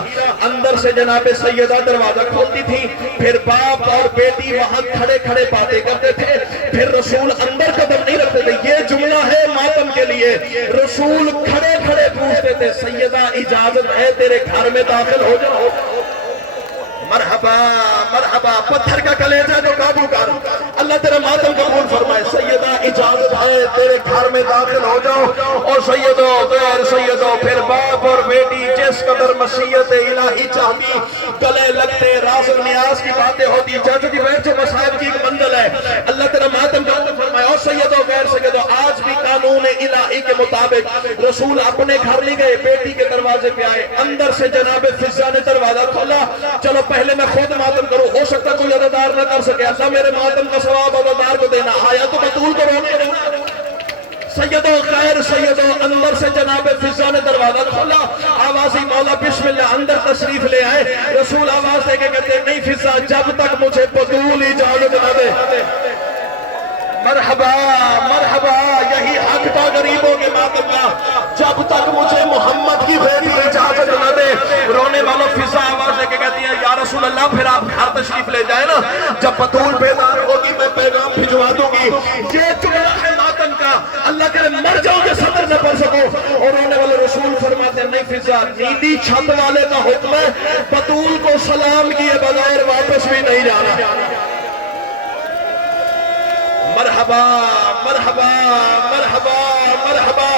اندر سے جناب سیدہ دروازہ کھولتی تھی, پھر باپ اور بیٹی وہاں کھڑے کھڑے باتیں کرتے تھے, پھر رسول اندر قدم نہیں رکھتے تھے. یہ جملہ ہے ماتم کے لیے. رسول کھڑے کھڑے پوچھتے تھے, سیدہ اجازت ہے تیرے گھر میں داخل ہو جاؤ؟ مرحبا مرحبا, پتھر کا کلیجہ جو قابو کر, اللہ تیرا ماتم قبول فرمائے. سیدہ اجازت ہے تیرے گھر میں داخل ہو جاؤ. اور سیدو غیر سیدو, پھر باپ اور بیٹی جس قدر مشیت الہی چاہتی گلے لگتے, راز و نیاز کی باتیں ہوتی. چاچو جی بیٹھ جو, مصائب کی ایک منزل ہے, اللہ تیرا ماتم قبول فرمائے. اور سیدو غیر سیدو, آج بھی قانون الہی کے مطابق رسول اپنے گھر نہیں گئے, بیٹی کے دروازے پہ آئے. اندر سے جناب فضا نے دروازہ کھولا. چلو پہلے میں خود ماتم کروں, ہو سکتا کوئی عزادار نہ کر سکے, اللہ میرے ماتم کا ثواب عزادار کو دینا. آیا تو بطول کو رونے دینا. سیدو غیر سیدو, اندر سے جناب فضا نے دروازہ کھولا. آوازی مولا بسم اللہ, اندر تشریف لے آئے. رسول آواز دے کے کہتے نہیں فضا, جب تک مجھے بطول اجازت نہ دے. مرحبا مرحبا, یہی حق تھا غریبوں کے ماتم کا, جب تک مجھے محمد کی بیٹی اجازت نہ دے. رونے والوں فضا آواز دے کے کہتی ہے یا رسول اللہ, پھر آپ گھر تشریف لے جائیں نا, جب بطول بیدار ہوگی میں پیغام بھجوا دوں گی. یہ جملہ ہے ماتم کا, اللہ کرے مر جاؤ کہ صدر نہ پڑھ سکو. اور رونے والے رسول فرماتے ہیں نہیں فضا, نیلی چھت والے کا حکم ہے, بطول کو سلام کیے بغیر واپس بھی نہیں جانا. مرحبا مرحبا مرحبا مرحبا.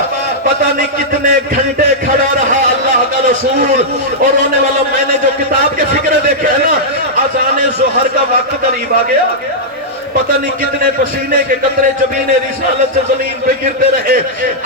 پتہ نہیں کتنے گھنٹے کھڑا رہا اللہ کا رسول. اور رونے والوں, میں نے جو کتاب کے فکرے دیکھے ہیں نا, اذان ظہر کا وقت قریب آ گیا. پتہ نہیں کتنے پسینے کے قطرے جبین رسالت سے زمین پہ گرتے رہے.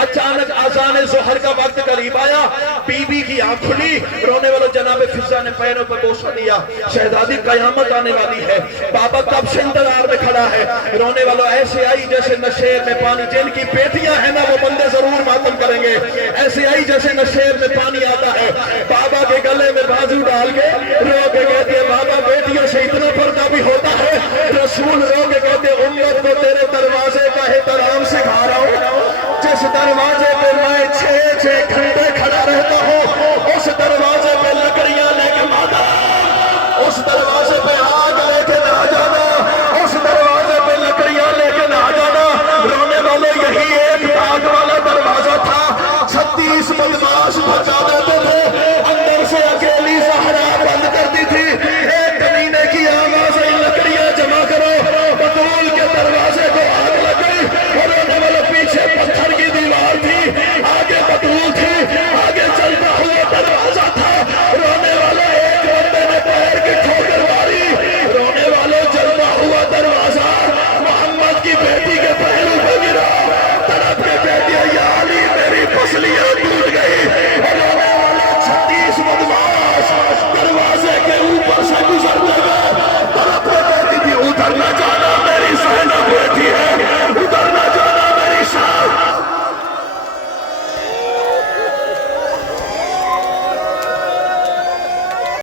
اچانک اذان ظہر کا وقت قریب آیا, بی بی کی آنکھ کھلی. رونے والوں جناب فضا نے پیروں پر بوسہ دیا, شہزادی قیامت آنے والی ہے, بابا کب سے انتظار میں کھڑا ہے. رونے والوں ایسے آئی جیسے نشیر میں پانی, جن کی بیٹیاں ہیں نا وہ بندے ضرور ماتم کریں گے. ایسے آئی جیسے نشیر میں پانی آتا ہے, بابا کے گلے میں بازو ڈال کے رو کے کہتے ہیں بابا بیٹیوں سے اتنا پردہ بھی ہوتا ہے. رسول رو کے کہتے ہیں امت کو تیرے دروازے کا احترام سکھا رہا ہوں, جس دروازے پہ میں 6 گھنٹے